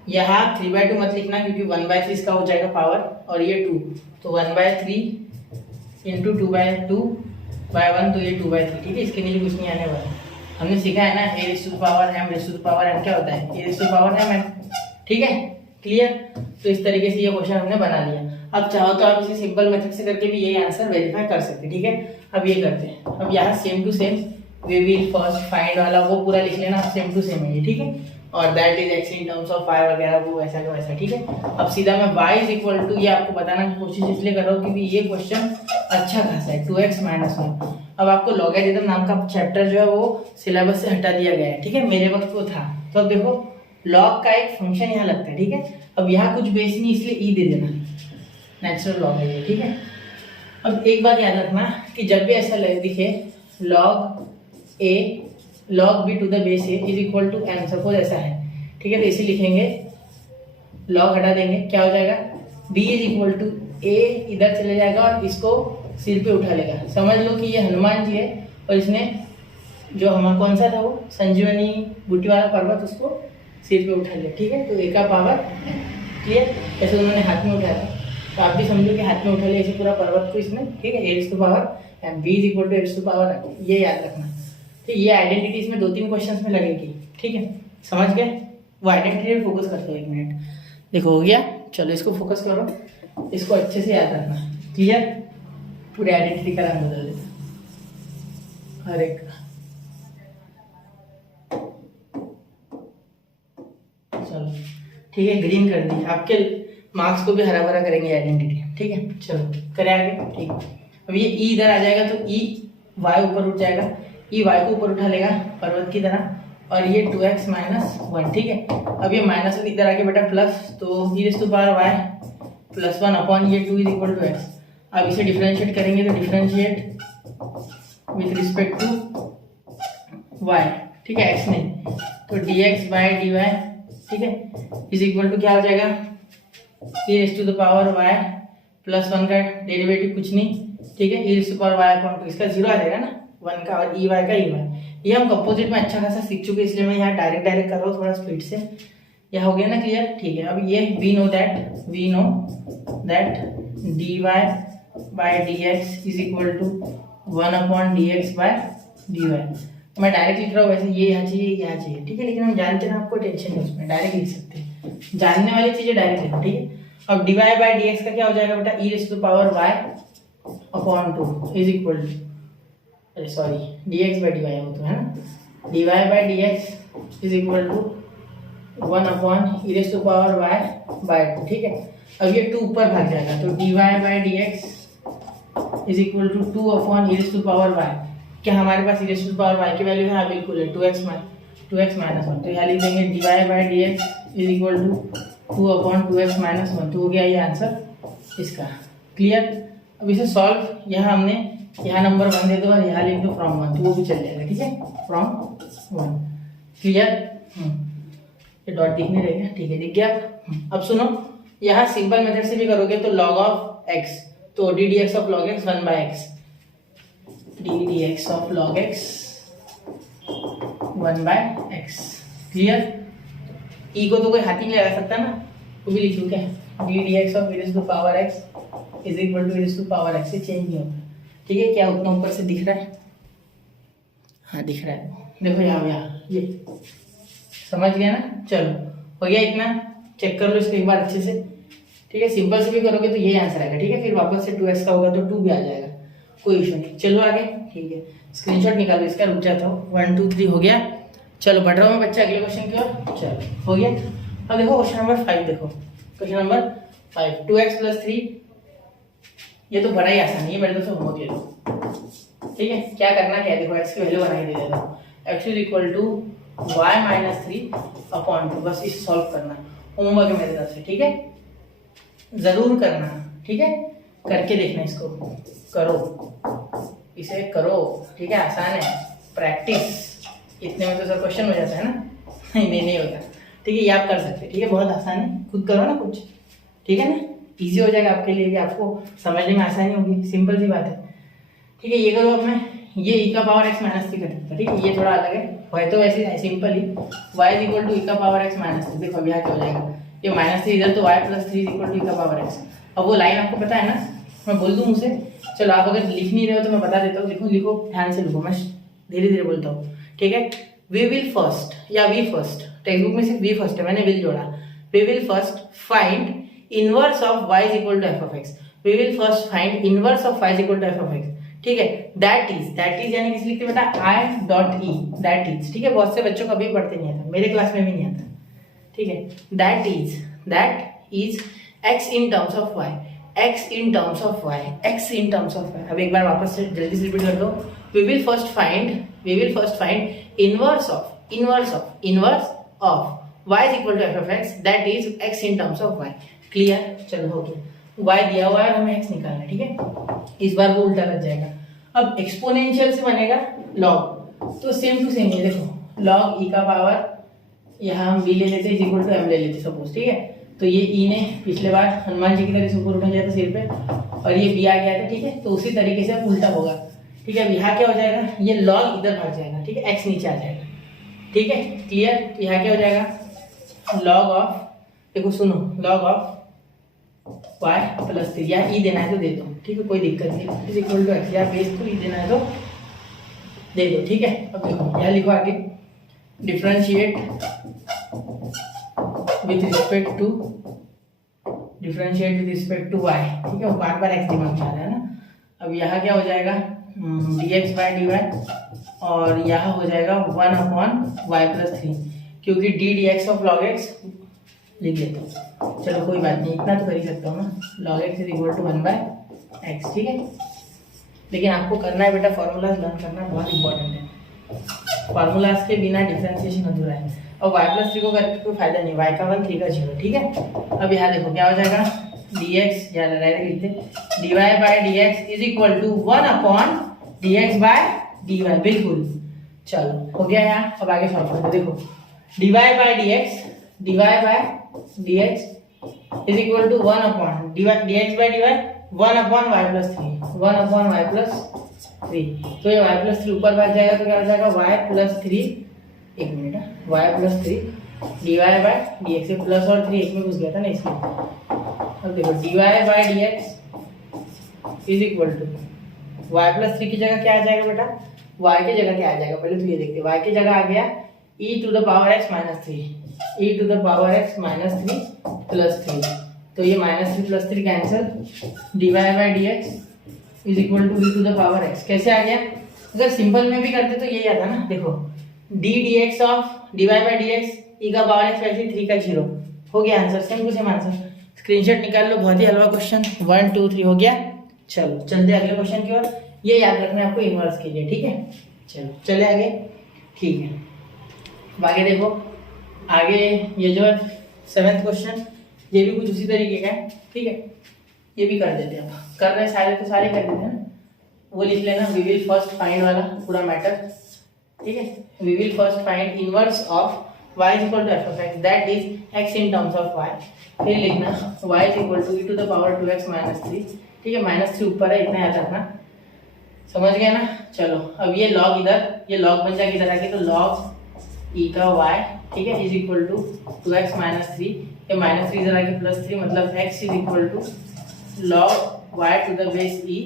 यहाँ 3/2 मत लिखना क्योंकि 1/3 इसका हो जाएगा पावर, और ये 2, तो 1/3 इंटू 2/2/1, तो ये 2/3, ठीक है। इसके नीचे कुछ नहीं आने वाला। हमने सीखा है ना a raise to power m क्या होता है, a raise to power m, ठीक है, क्लियर। तो इस तरीके से ये क्वेश्चन हमने बना लिया। अब चाहो तो आप इसे सिंपल मेथड से करके भी यही आंसर वेरीफाई कर सकते हैं, ठीक है। अब ये करते हैं, अब यहाँ same to same we will first find वाला वो पूरा लिख लेना, सेम टू सेम है ये, ठीक है। और that is x in terms of y वगैरह वो वैसा का वैसा, ठीक है। अब सीधा मैं y इज इक्वल टू, ये आपको बताना की कोशिश इसलिए कर रहा हूँ क्योंकि ये क्वेश्चन अच्छा खासा है, 2x माइनस 1। अब आपको लॉगरिथम नाम का चैप्टर जो है वो सिलेबस से हटा दिया गया है, ठीक है, मेरे वक्त वो था। तो अब देखो लॉग का एक फंक्शन यहाँ लगता है, ठीक है। अब यहाँ कुछ बेस नहीं इसलिए ई दे देना, नेचुरल लॉग है ये, ठीक है। अब एक बात याद रखना कि जब भी ऐसा दिखे log a log b to the base a is equal to m, suppose ऐसा है, ठीक है, तो इसे लिखेंगे, लॉग हटा देंगे, क्या हो जाएगा बी इज इक्वल टू ए, इधर चले जाएगा और इसको सिर पे उठा लेगा। समझ लो कि ये हनुमान जी है और इसने जो हमारा कौन सा था वो संजीवनी बूटी वाला पर्वत उसको सिर पे उठा लिया, ठीक है। तो ए का पावर, क्लियर, ऐसे उन्होंने हाथ में उठाया, तो आप भी समझो कि हाथ में उठा लिया ऐसे पूरा पर्वत को इसने, ठीक है, A raise to power M, B is equal to A raise to power, ये याद रखना। तो ये आइडेंटिटी इसमें 2-3 क्वेश्चंस में लगेगी, ठीक है, समझ गए। वो आइडेंटिटी पे फोकस करते हैं, 1 मिनट देखो हो गया, चलो इसको फोकस करो, इसको अच्छे से याद रखना, क्लियर। पूरी आइडेंटिटी का रंग बदल देता हर एक का, चलो ठीक है, ग्रीन कर दी, आपके मार्क्स को भी हरा भरा करेंगे आइडेंटिटी, ठीक है। चलो करें आगे, ठीक। अब ये ई इधर आ जाएगा तो ई वाई ऊपर उठ जाएगा, ई वाई को ऊपर उठा लेगा पर्वत की तरह, और ये 2x माइनस 1, ठीक है। अब ये माइनस इधर आके बेटा प्लस, तो e raise to power y plus 1 upon ये 2 इज इक्वल टू एक्स। अब इसे डिफरेंशिएट करेंगे तो differentiate with respect to y, ठीक है, एक्स नहीं, तो dx बाय dy, ठीक है, इज इक्वल टू क्या हो जाएगा e raise to the power y plus 1 का डेरिवेटिव कुछ नहीं, ठीक है, e raise to power y upon 2, इसका 0 आ जाएगा ना 1 का, और ई वाई का ई वाई। ये हम कंपोजिट में अच्छा खासा सीख चुके हैं, इसलिए मैं यहाँ डायरेक्ट कर रहा हूँ थोड़ा स्पीड से। यह हो गया ना क्लियर, ठीक है। अब ये we know that dy by dx is equal to 1 upon dx by dy। मैं डायरेक्ट लिख रहा हूँ, वैसे ये यहाँ चाहिए, ठीक है, लेकिन हम जानते हैं आपको टेंशन नहीं, उसमें डायरेक्ट लिख सकते हैं, जानने वाली चीजें डायरेक्ट लिखो, ठीक है। अब dy बाय dx का क्या हो जाएगा बेटा, e raise to power y upon 2 is equal to, अरे सॉरी dx बाय dy हो तो है ना, dy by dx is equal to 1 upon e raise to power y by 2, ठीक है। अब ये 2 ऊपर भाग जाएगा, तो dy by dx is equal to 2 upon e raise to power y। क्या हमारे पास e raise to power y की वैल्यू है, हाँ बिल्कुल है, 2x माइनस 1, तो यहाँ लिख देंगे dy by dx is equal to 2 upon 2x minus 1, तो हो गया ये आंसर इसका, क्लियर। अब इसे सॉल्व, यहाँ हमने यहाँ नंबर 1 दे दो और यहाँ लिख दो फ्रॉम 1, तो वो भी चल जाएगा, ठीक है, फ्रॉम 1, क्लियर। ये डॉट दिखने रहेगा, ठीक है, दिख गया। अब सुनो, यहाँ सिंपल मेथड से भी करोगे तो log ऑफ x, तो D D x of log X 1 by X, D D x of log X 1 by X, clear. E को तो कोई हाथ ही नहीं लगा सकता ना, तो भी लिखूँ क्या, d D x of e to power x is equal to e to power x से चेंज नहीं होता, ठीक है। क्या उतना ऊपर से दिख रहा है? हाँ दिख रहा है, देखो यहाँ ये समझ गया ना। चलो हो गया इतना, चेक कर लो इसको एक बार अच्छे से, ठीक है। सिंपल से भी करोगे तो ये आंसर आएगा, ठीक है। फिर वापस से 2x का होगा तो 2 भी आ जाएगा, कोई इशू नहीं। चलो आगे, ठीक है। स्क्रीनशॉट निकालो इसका, रुक जाता हूँ। 1 2 3 हो गया। चलो बढ़ रहा हूँ मैं बच्चा अगले क्वेश्चन की ओर। चलो हो गया। अब देखो क्वेश्चन नंबर 5, देखो क्वेश्चन नंबर 5, 2x + 3, ये तो बड़ा ही आसान है, ये मेरे दोस्तों होमवर्क ले लो, ठीक है। क्या करना क्या है, देखो x की वैल्यू बना के दे देता हूँ, x = y - 3/2, बस इसे सॉल्व करना, होमवर्क है मेरे तरफ से, ठीक है। जरूर करना, ठीक है। करके देखना, इसको करो, इसे करो, ठीक है। आसान है, प्रैक्टिस, इतने में तो सर क्वेश्चन हो जाता है ना। नहीं होता, ठीक है। ये आप कर सकते हैं, ठीक है। बहुत आसान है, खुद करो ना कुछ, ठीक है ना। इजी हो जाएगा आपके लिए, कि आपको समझने में आसानी होगी, सिंपल सी बात है, ठीक है। ये करो अब मैं ये e का पावर x - 3 कर देता, ठीक है। ये थोड़ा अलग है तो वैसे सिंपल ही, y = e का पावर x - 3, देखो अब यहाँ क्या हो जाएगा, ये -3 इधर तो y + 3 = e का पावर x। अब वो लाइन आपको पता है ना, मैं बोल दूँ मुझसे, चलो आप अगर लिख नहीं रहे हो तो मैं बता देता हूँ, लिखो ध्यान से लिखो, मैं धीरे धीरे बोलता हूँ, ठीक है। वी विल फर्स्ट, या वी फर्स्ट, टेक्स्ट बुक में सिर्फ वी फर्स्ट है, मैंने विल जोड़ा। We will first find inverse of y = f(x), we will first find inverse of y = f(x), ठीक है। दैट इज यानी किसी लिखते बेटा I.E, दैट इज, ठीक है। बहुत से बच्चों को अभी पढ़ते नहीं आता, मेरे क्लास में भी नहीं आता, ठीक है। That is x in terms of y, x in terms of y, x in terms of y। अब एक बार वापस से जल्दी से रिपीट कर दो। we will first find inverse of y = f(x), that is x in terms of y। Clear, चलो हो गया। y दिया हुआ है, हमें x निकालना है, ठीक है। इस बार वो उल्टा लग जाएगा। अब एक्सपोनेंशियल से बनेगा लॉग, तो सेम टू सेम, ये देखो लॉग e का पावर, यहाँ हम v ले लेते हैं = m ले लेते सपोज, ठीक है। तो ये e ने पिछले बार हनुमान जी की तरह से ऊपर उठा लिया था सिर पे, और ये b आ गया था, ठीक है। तो उसी तरीके से अब उल्टा होगा, ठीक है। अब यहाँ क्या हो जाएगा, ये लॉग इधर भाग जाएगा, ठीक है, x नीचे आ जाएगा, ठीक है। क्लियर, यहाँ क्या हो जाएगा, लॉग ऑफ, देखो सुनो, लॉग ऑफ y + 3, या e देना है तो दे दो, ठीक है, कोई दिक्कत नहीं, = x, या बेस को e देना है तो दे दो, ठीक है। अब देखो यहाँ लिखो आगे, differentiate with respect to y, ठीक है। बार बार x दिमाग में आ रहा है ना। अब यहाँ क्या हो जाएगा, dx/dy, और यहाँ हो जाएगा 1/y + 3, क्योंकि ddx ऑफ log x लिख लेता हूँ, चलो कोई बात नहीं, इतना तो कर ही सकता हूँ ना। log x = 1/x, ठीक है। लेकिन आपको करना है बेटा, फॉर्मूलाज लर्न करना बहुत इंपॉर्टेंट है, फॉर्मूलाज के बिना डिफरेंशिएशन अधूरा है। और y + 3 को करके कोई फायदा नहीं, y का 1 3 का 0, ठीक है। अब यहाँ देखो क्या हो जाएगा, dx या डायरेक्ट लिखते, dy/dx = 1/dx/dy, बिल्कुल। चलो हो गया यहाँ, अब आगे सॉल्व करते, देखो dy/dx = 1/dx/dy 1/y + 3, तो ये y + 3 ऊपर भाग जाएगा, तो क्या हो जाएगा y + 3, एक मिनट, y + 3 dy/dx, प्लस और 3 एक में घुस गया था ना इसलिए। अब देखो dy/dx = y + 3 की जगह क्या आ जाएगा बेटा, y की जगह क्या आ जाएगा, पहले तो ये देखते हैं। y की जगह आ गया e⁻x - 3, e⁻x - 3 + 3, तो ये -3 + 3 कैंसिल, dy/dx = e⁻x, कैसे आ गया। अगर सिंपल में भी करते तो यही आता ना, देखो ddx ऑफ dy/dx e⁻x वैसे 3 का 0, हो गया answer, same to same answer. Screenshot निकाल लो, बहुत ही हलवा क्वेश्चन, 1 2 3 हो गया। चलो चलते अगले क्वेश्चन की ओर, ये याद रखना है आपको इनवर्स के लिए, ठीक है। चलो चले आगे, ठीक है। अब आगे देखो, आगे ये जो है 7th क्वेश्चन, ये भी कुछ उसी तरीके का है, ठीक है। ये भी कर देते हैं, कर रहे सारे तो सारे कर देते हैं ना, वो लिख लेना, वी विल फर्स्ट फाइंड वाला पूरा मैटर, ठीक है। We will first find inverse of y = f(x), that is x in terms of y। फिर लिखना y = e⁻2x - 3, ठीक है। -3 ऊपर है, इतना याद रखना, समझ गया ना। चलो अब ये लॉग इधर, ये लॉग बन जाएगा इधर आके, तो log e का y ठीक है, is equal to 2x minus 3, ये माइनस 3 इधर आके प्लस 3, मतलब x is equal to log y to the base e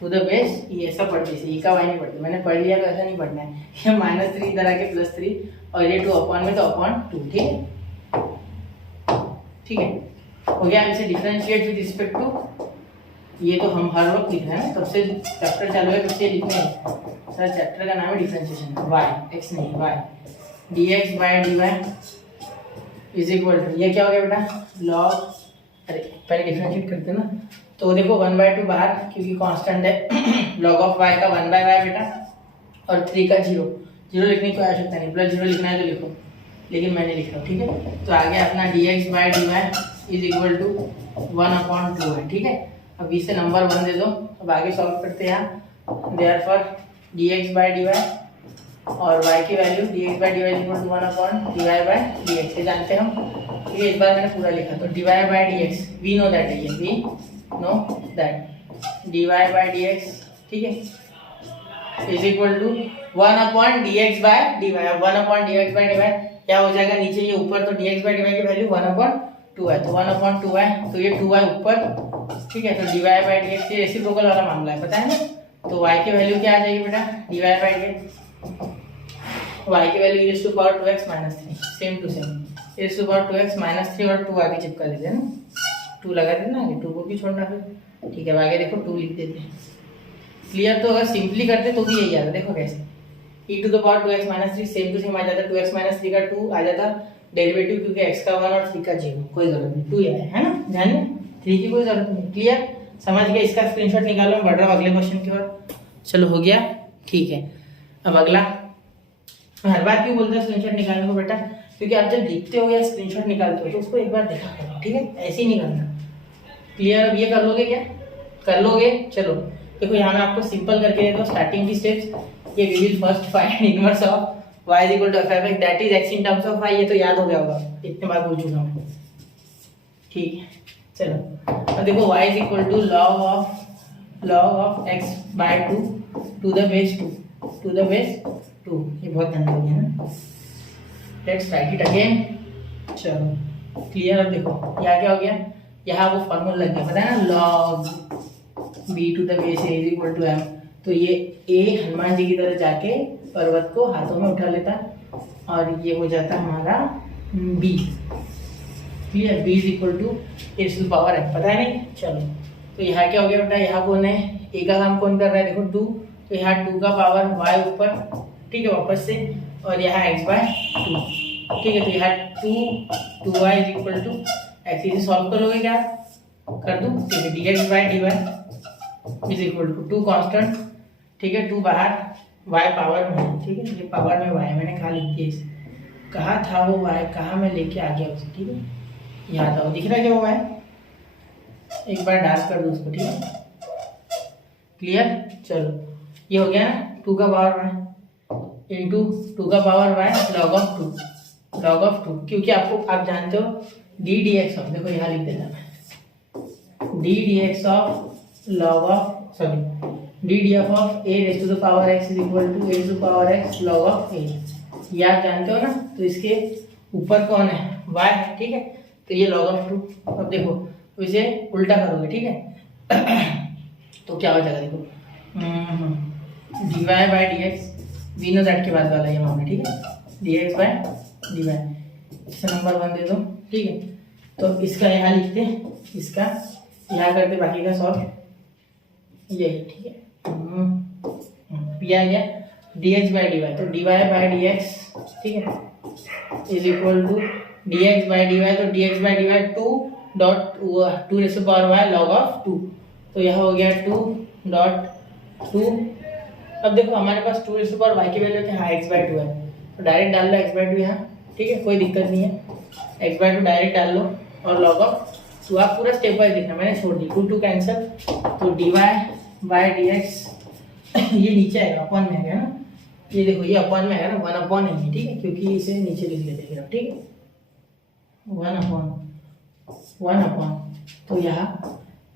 to the base e। ऐसा पढ़ते से e का y नहीं पढ़ते, मैंने पढ़ लिया तो ऐसा नहीं पढ़ना है। ये माइनस 3 इधर आके प्लस 3 और ये 2 अपॉन में तो अपॉन 2। ठीक है, ठीक है, हो गया। इसे डिफरेंशिएट विद रिस्पेक्ट टू, ये तो हम हर वक्त लिख रहे हैं, तब से चैप्टर चालू है, तब से लिखते हैं। सर चैप्टर का नाम है डिफरेंशिएशन, y x नहीं y, dx by dy is equal to, ये क्या हो गया बेटा log, अरे पहले डिफरेंशिएट करते हैं ना, तो देखो 1/2 बाहर क्योंकि कांस्टेंट है log ऑफ y का 1/y बेटा, और 3 का 0 लिखने की कोई आवश्यकता नहीं, प्लस 0 लिखना है तो लिखो, लेकिन मैंने लिखा। ठीक है, तो आ गया अपना dx by dy is equal to 1/2 है। ठीक है, अब इसे नंबर 1 दे दो, अब आगे सॉल्व करते हैं। देयरफॉर dx बाय dy और y की वैल्यू dx by dy is equal to 1/dy by dx, ये जानते हैं हम। ठीक है, इस बार मैंने पूरा लिखा, तो dy by dx we know that है, ये we know that dy by dx, ठीक है, is equal to 1/dx by dy। 1/dx by dy क्या हो जाएगा, नीचे ये ऊपर, तो dx बाय dy की वैल्यू 1/2 है, तो 1/2 है, तो ये 2 है ऊपर। ठीक है, तो dy बाय dx ये रेसिप्रोकल वाला मामला है, पता है ना। तो y की वैल्यू क्या आ जाएगी बेटा, dy बाय dx, y की value e to power 2x minus 3, same to same, e to power 2x minus 3 और 2 आगे चिपका देते हैं ना, 2 लगा देना आगे, 2 को भी छोड़ना फिर। ठीक है, आगे देखो 2 लिख देते हैं, क्लियर। तो अगर सिंपली करते तो भी यही आता, देखो कैसे, e to the power 2x minus 3 same to same आ जाता, 2x माइनस 3 का 2 आ जाता डेरिवेटिव, क्योंकि x का 1 और 3 का 0, कोई जरूरत नहीं, 2 है ना, ध्यान में 3 की कोई जरूरत नहीं। क्लियर, समझ गए। इसका स्क्रीनशॉट निकालो, मैं बढ़ रहा हूँ अगले क्वेश्चन की ओर। चलो हो गया, ठीक है। अब अगला, मैं हर बार क्यों बोलता हूँ स्क्रीनशॉट निकालने को बेटा, क्योंकि आप जब लिखते हो या स्क्रीनशॉट निकालते हो तो उसको एक बार देखा करो, ठीक है, ऐसे ही नहीं करना। क्लियर, अब ये कर लोगे क्या, कर लोगे। चलो देखो, यहाँ मैं आपको सिंपल करके देता हूँ स्टार्टिंग की स्टेप्स। ये we will first find inverse of y is equal to f(x) that is x in terms of y, ये तो याद हो गया होगा, इतने बार बोल चुका हूँ। ठीक है, चलो अब देखो y is equal to log of x by 2 to the base 2, ये बहुत ध्यान हो गया ना। Let's write it again. चलो क्लियर, अब देखो यहाँ क्या हो गया, यहाँ वो फॉर्मूला लग गया, पता है ना, log b to the base a is equal to m। तो ये a हनुमान जी की तरह जाके पर्वत को हाथों में उठा लेता और ये हो जाता हमारा b। Clear, b is equal to a to power m, पता है नहीं। चलो तो यहाँ क्या हो गया बेटा, यहाँ कौन है, a का काम कौन कर रहा है, देखो 2, तो यहाँ 2 का पावर y ऊपर, ठीक है, वापस से, और यहाँ x बाय 2, ठीक है, तो यहाँ 2y is equal to x, इसे सॉल्व करोगे क्या, कर दूँ, ठीक है, dx by dy is equal to 2 constant, ठीक है, 2 बाहर, y पावर में, ठीक है, ये पावर में y मैंने कहा लिख दिया इसे, कहाँ था वो y, कहाँ मैं लेके आ गया उसे, ठीक है, यहाँ था, दिख रहा है क्या वो y, एक बार डार्क कर दो उसको, ठीक है, क्लियर। चलो ये हो गया ना, 2 का पावर y इंटू 2 का पावर y log ऑफ 2, क्योंकि आपको, आप जानते हो d dx ऑफ, देखो यहाँ लिख देना मैं, d dx of log of, sorry d df of a raise to the power x is equal to a to the power x log of a, ये आप जानते हो ना। तो इसके ऊपर कौन है, y, ठीक है, तो ये log ऑफ 2। अब देखो तो इसे उल्टा करोगे, ठीक है, तो क्या हो जाएगा, देखो dy by dx, we know that के बाद वाला ये मामला, ठीक है, dx बाय dy, इसे नंबर 1 दे दो, ठीक है। तो इसका यहाँ लिखते, इसका यहाँ करते, बाकी का सॉल्व यही, ठीक है, आ गया dx बाय dy, तो dy बाय dx, ठीक है, is equal to dx by dy, तो dx by dy 2 raise to power y log of 2, तो यह हो गया 2.2। अब देखो हमारे पास 2 रेज़ टू पावर y की वैल्यू है, हाँ x बाय 2 है, तो डायरेक्ट डाल लो x बाय 2 यहाँ, ठीक है, कोई दिक्कत नहीं है, x बाय 2 डायरेक्ट डाल लो और log ऑफ 2, आप पूरा स्टेप वाइज लिखना, मैंने छोड़ दी, 2 कैंसिल, तो dy बाय dx ये नीचे आएगा, अपॉन में आएगा ना, ये देखो ये अपॉन में आएगा ना, 1 अपॉन नहीं, ठीक है, क्योंकि इसे नीचे लिख लेते हैं, ठीक है, 1 अपॉन, तो यहाँ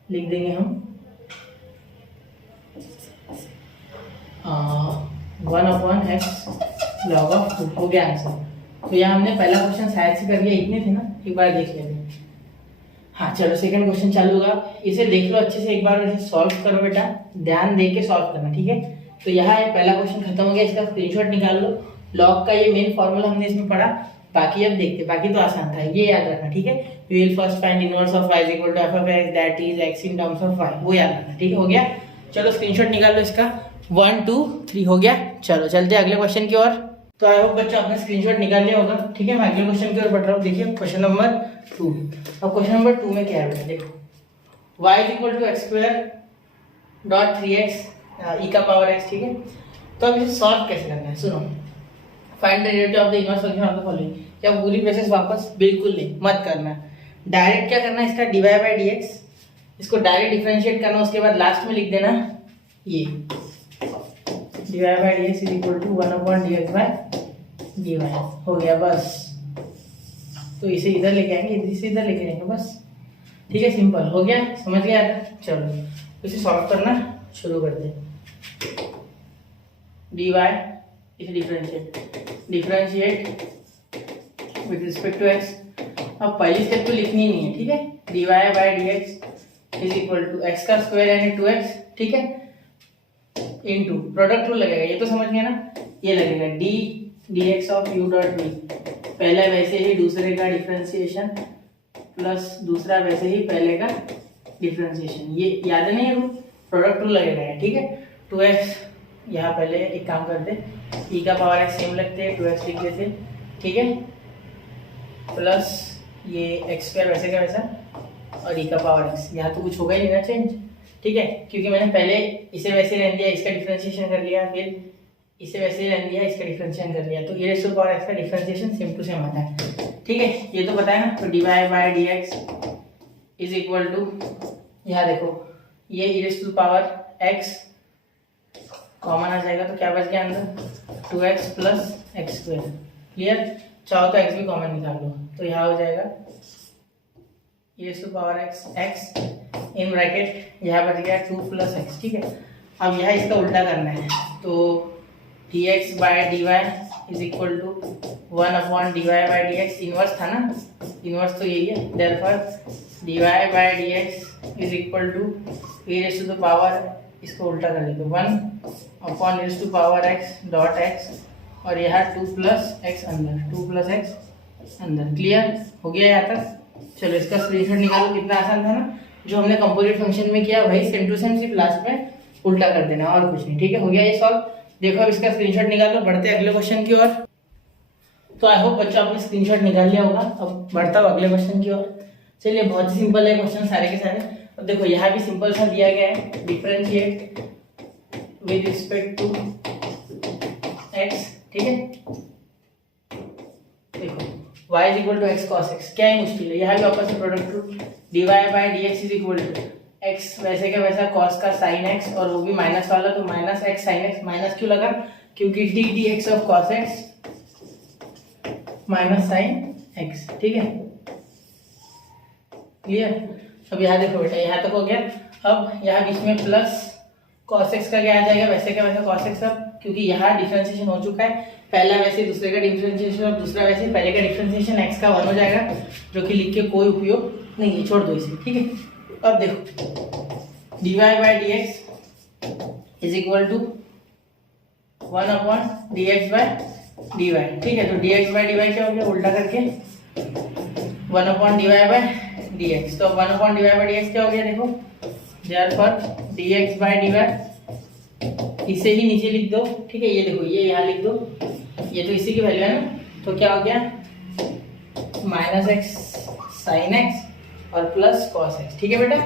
लिख देंगे हम 1 अपॉन x log ऑफ 2, हो गया आंसर, तो यहाँ हमने पहला क्वेश्चन शायद से कर लिया, इतने थे ना, एक बार देख लेते हैं। हाँ चलो सेकंड क्वेश्चन चालू होगा, इसे देख लो अच्छे से, एक बार इसे सॉल्व करो बेटा, ध्यान दे के सॉल्व करना, ठीक है। तो यहाँ पहला क्वेश्चन खत्म हो गया, इसका स्क्रीनशॉट निकाल लो। लॉग का ये मेन फॉर्मूला हमने इसमें पढ़ा, बाकी अब देखते, बाकी तो आसान था, ये याद रखना, ठीक है। We will first find inverse of y equal to f of x that is x in terms of y, वो याद रखना, ठीक है। हो गया, चलो स्क्रीनशॉट निकाल लो इसका, 1 2 3 हो गया। चलो चलते अगले क्वेश्चन की ओर। तो आई होप बच्चों आपने स्क्रीनशॉट निकाल लिया होगा, ठीक है। मैं अगले क्वेश्चन की ओर बढ़ रहा हूँ। देखिए क्वेश्चन नंबर 2। अब क्वेश्चन नंबर 2 में क्या है बेटा, देखो y equal to x square dot 3x e का पावर x, ठीक है। तो अब इसे सॉल्व कैसे करना है, सुनो। Find the derivative of the inverse function of the following. क्या पूरी प्रोसेस वापस, बिल्कुल नहीं, मत करना। डायरेक्ट क्या करना है, इसका dy बाई dx, इसको डायरेक्ट डिफरेंशिएट करना, उसके बाद लास्ट में लिख देना ये dy by dx is equal to 1 upon dx by dy, हो गया बस। तो इसे इधर लेके आएंगे, इसे इधर लेके आएंगे, बस, ठीक है, सिंपल हो गया, समझ गया था। चलो इसे सॉल्व करना शुरू करते हैं। dy इसे differentiate with respect to x। अब पहली स्टेप तो लिखनी नहीं है, ठीक है। dy by dx is equal to x का स्क्वायर यानी 2x, ठीक है, इनटू प्रोडक्ट रूल लगेगा, ये तो समझ गए ना, ये लगेगा d dx of u dot v, पहला वैसे ही दूसरे का डिफरेंशिएशन प्लस दूसरा वैसे ही पहले का डिफरेंशिएशन, ये याद है ना, ये रूल प्रोडक्ट रूल लगेगा, ठीक है। 2x यहाँ पहले एक काम करते, e का पावर x सेम लगते हैं, 2x लिख देते, ठीक है, प्लस ये x स्क्वायर वैसे का वैसा और e का पावर x, यहाँ तो कुछ होगा ही नहीं ना चेंज, ठीक है, क्योंकि मैंने पहले इसे वैसे रहने दिया, इसका डिफरेंशिएशन कर लिया, फिर इसे वैसे रहने दिया, इसका डिफरेंशिएशन कर लिया, तो e raise to power x का डिफरेंशिएशन सेम टू सेम आता है, ठीक है, ये तो पता है ना। तो dy by dx is equal to, यहाँ देखो ये e raise to power x common आ जाएगा, तो क्या बच गया अंदर 2x plus X square, clear. चाहो तो x भी कॉमन निकाल लो, तो यहाँ हो जाएगा e raise to power x in bracket, यहाँ बच गया 2 प्लस एक्स, ठीक है। अब यहाँ इसका उल्टा करना है, तो dx by dy is equal to 1 upon dy by dx, inverse था ना, इनवर्स तो यही है, therefore dy by dx is equal to e raise to the power, इसको उल्टा कर देते 1 upon e raise to power x dot x, और यहाँ 2 प्लस एक्स अंदर, 2 प्लस एक्स अंदर, क्लियर हो गया यहाँ तक। चलो इसका स्क्रीनशॉट निकालो, कितना आसान था ना, जो हमने कंपोजिट फंक्शन में किया वही सेम टू सेम, सिर्फ लास्ट में उल्टा कर देना और कुछ नहीं, ठीक है, हो गया ये सॉल्व। देखो अब इसका स्क्रीनशॉट निकालो, बढ़ते हैं अगले क्वेश्चन की ओर। तो आई होप बच्चों आपने स्क्रीनशॉट निकाल लिया होगा, अब बढ़ता हूँ अगले क्वेश्चन की ओर। चलिए बहुत ही सिंपल है क्वेश्चन सारे के सारे। अब देखो यहाँ भी सिंपल सा दिया गया है, differentiate with respect to x, ठीक है। देखो y is equal to x cos x, क्या है मुश्किल है, यहाँ भी वापस से product rule, dy by dx is equal to x वैसे का वैसा cos का sin x, और वो भी माइनस वाला, तो minus x sin x, minus क्यों लगा, क्योंकि d dx of cos x minus sin x, ठीक है, क्लियर। अब यहाँ देखो बेटा, यहाँ तक हो गया। अब यहाँ बीच में प्लस cos x का क्या आ जाएगा, वैसे का वैसा cos x, अब क्योंकि यहाँ डिफरेंशिएशन हो चुका है, पहला वैसे दूसरे का डिफरेंशिएशन और दूसरा वैसे पहले का डिफरेंशिएशन x का 1 हो जाएगा, जो कि लिख के कोई उपयोग नहीं है, छोड़ दो इसे, ठीक है। अब देखो dy by dx is equal to 1 upon dx by dy, ठीक है। तो dx बाई dy क्या हो गया, उल्टा करके 1 अपॉन dy बाई dx, तो 1 अपॉन dy बाई dx क्या हो गया, देखो देयरफॉर dx बाई dy, इसे ही नीचे लिख दो, ठीक है, ये देखो ये यहाँ लिख दो, ये तो इसी की वैल्यू है ना, तो क्या हो गया माइनस एक्स साइन एक्स और प्लस कॉस एक्स, ठीक है बेटा,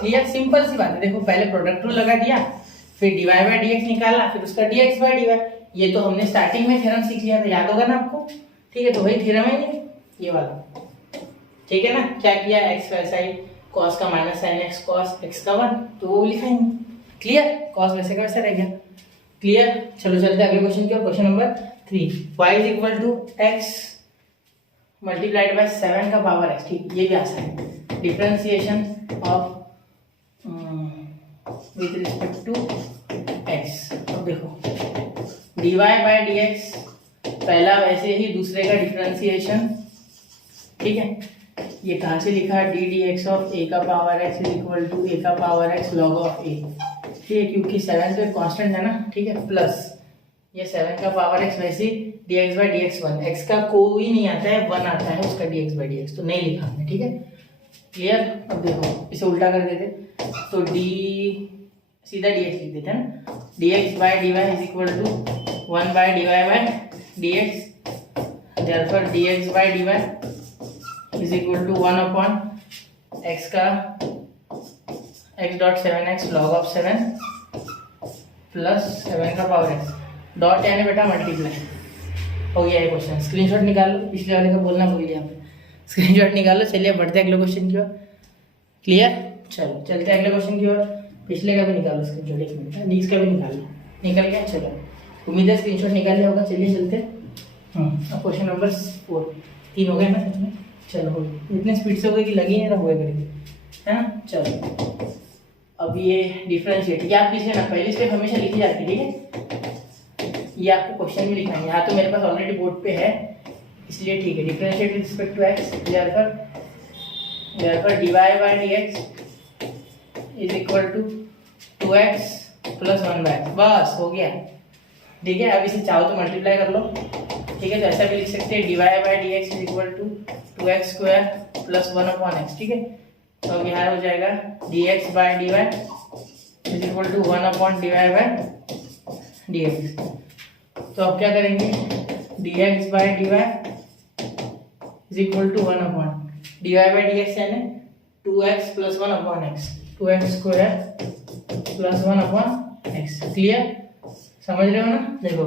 क्लियर, सिंपल सी बात है। देखो पहले प्रोडक्ट रूल लगा दिया, फिर dy बाई dx निकाला, फिर उसका dx बाई dy, ये तो हमने स्टार्टिंग में थ्योरम सीख लिया था, याद होगा ना आपको, ठीक है। तो वही थ्योरम है ये वाला, ठीक है ना। क्या किया, x वैसा ही, cos का minus sine x cos x का 1, तो वो लिखाएंगे, क्लियर, cos वैसे का वैसा रह गया, क्लियर। चलो चलते हैं अगले क्वेश्चन की ओर। Question number 3, y is equal to x multiplied by 7 का पावर x, ठीक, ये भी आसान है। Differentiation of with respect to x, अब देखो dy बाय dx पहला वैसे ही दूसरे का डिफरेंशिएशन, ठीक है। ये कहाँ से लिखा, D D x of A का power x is equal to A का power X log of A, ठीक है, क्योंकि 7 तो कांस्टेंट है ना, ठीक है, प्लस ये 7 का पावर एक्स वैसे D x by D x 1, x का कोई नहीं आता है, 1 आता है उसका D x by D x, तो नहीं लिखा हमने, ठीक है, क्लियर। अब देखो इसे उल्टा कर देते, तो डी सीधा डी एक्स लिख देते हैं ना, D x by D Y is equal to 1 by D Y by D X, therefore D x by D Y is equal to 1 upon X का X dot 7x log of 7 plus 7 का power x, dot यानी बेटा multiply, हो गया ये question. Screenshot निकाल लो, पिछले वाले का बोलना भूल गया यहाँ पे, स्क्रीनशॉट निकालो। चलिए बढ़ते हैं अगले क्वेश्चन की ओर, क्लियर। चलो चलते हैं अगले क्वेश्चन की ओर, पिछले का भी निकालो स्क्रीनशॉट, 1 मिनट, नीचे का भी निकाल लो, निकल गया। चलो उम्मीद है स्क्रीनशॉट निकाल लिया होगा। चलिए चलते अब क्वेश्चन नंबर 4, 3 हो गए ना सच में, चलो हो गए, इतने स्पीड से हो गए कि लगी नहीं रहा हुआ करेंगे, है ना। चलो अब ये डिफरेंशिएट, याद कीजिए ना, पहली स्टेप हमेशा लिखी जाती है, ठीक है, ये आपको क्वेश्चन में लिखना है, यहाँ तो मेरे पास ऑलरेडी बोर्ड पे है इसलिए ठीक है। Differentiate with respect to x, therefore dy by dx is equal to 2x plus 1/x, बस हो गया, ठीक है। अब इसे चाहो तो मल्टीप्लाई कर लो, ठीक है, तो ऐसा भी लिख सकते हैं dy by dx is equal to 2x square plus 1/x, ठीक है। तो अब यहाँ हो जाएगा dx by dy is equal to 1/dy by dx। तो अब क्या करेंगे, dx by dy is equal to 1/dy by dx यानी 2x plus 1/x, 2x square plus 1/x, clear, समझ रहे हो ना। देखो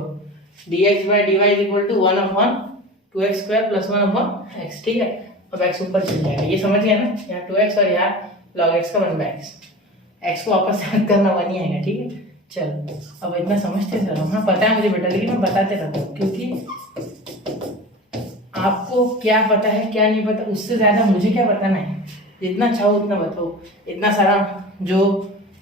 dx by dy is equal to 1/2x square plus 1/x, ठीक है। अब x ऊपर चल जाएगा, ये समझ गया ना, यहाँ 2x और यहाँ log x का 1/x, x को वापस याद करना 1 ही आएगा, ठीक है। चलो अब इतना समझते चलो, हाँ पता है मुझे बेटा, लेकिन मैं बताते रहता हूँ, क्योंकि आपको क्या पता है क्या नहीं पता उससे ज़्यादा मुझे क्या बताना है, जितना चाहो उतना बताओ, इतना सारा जो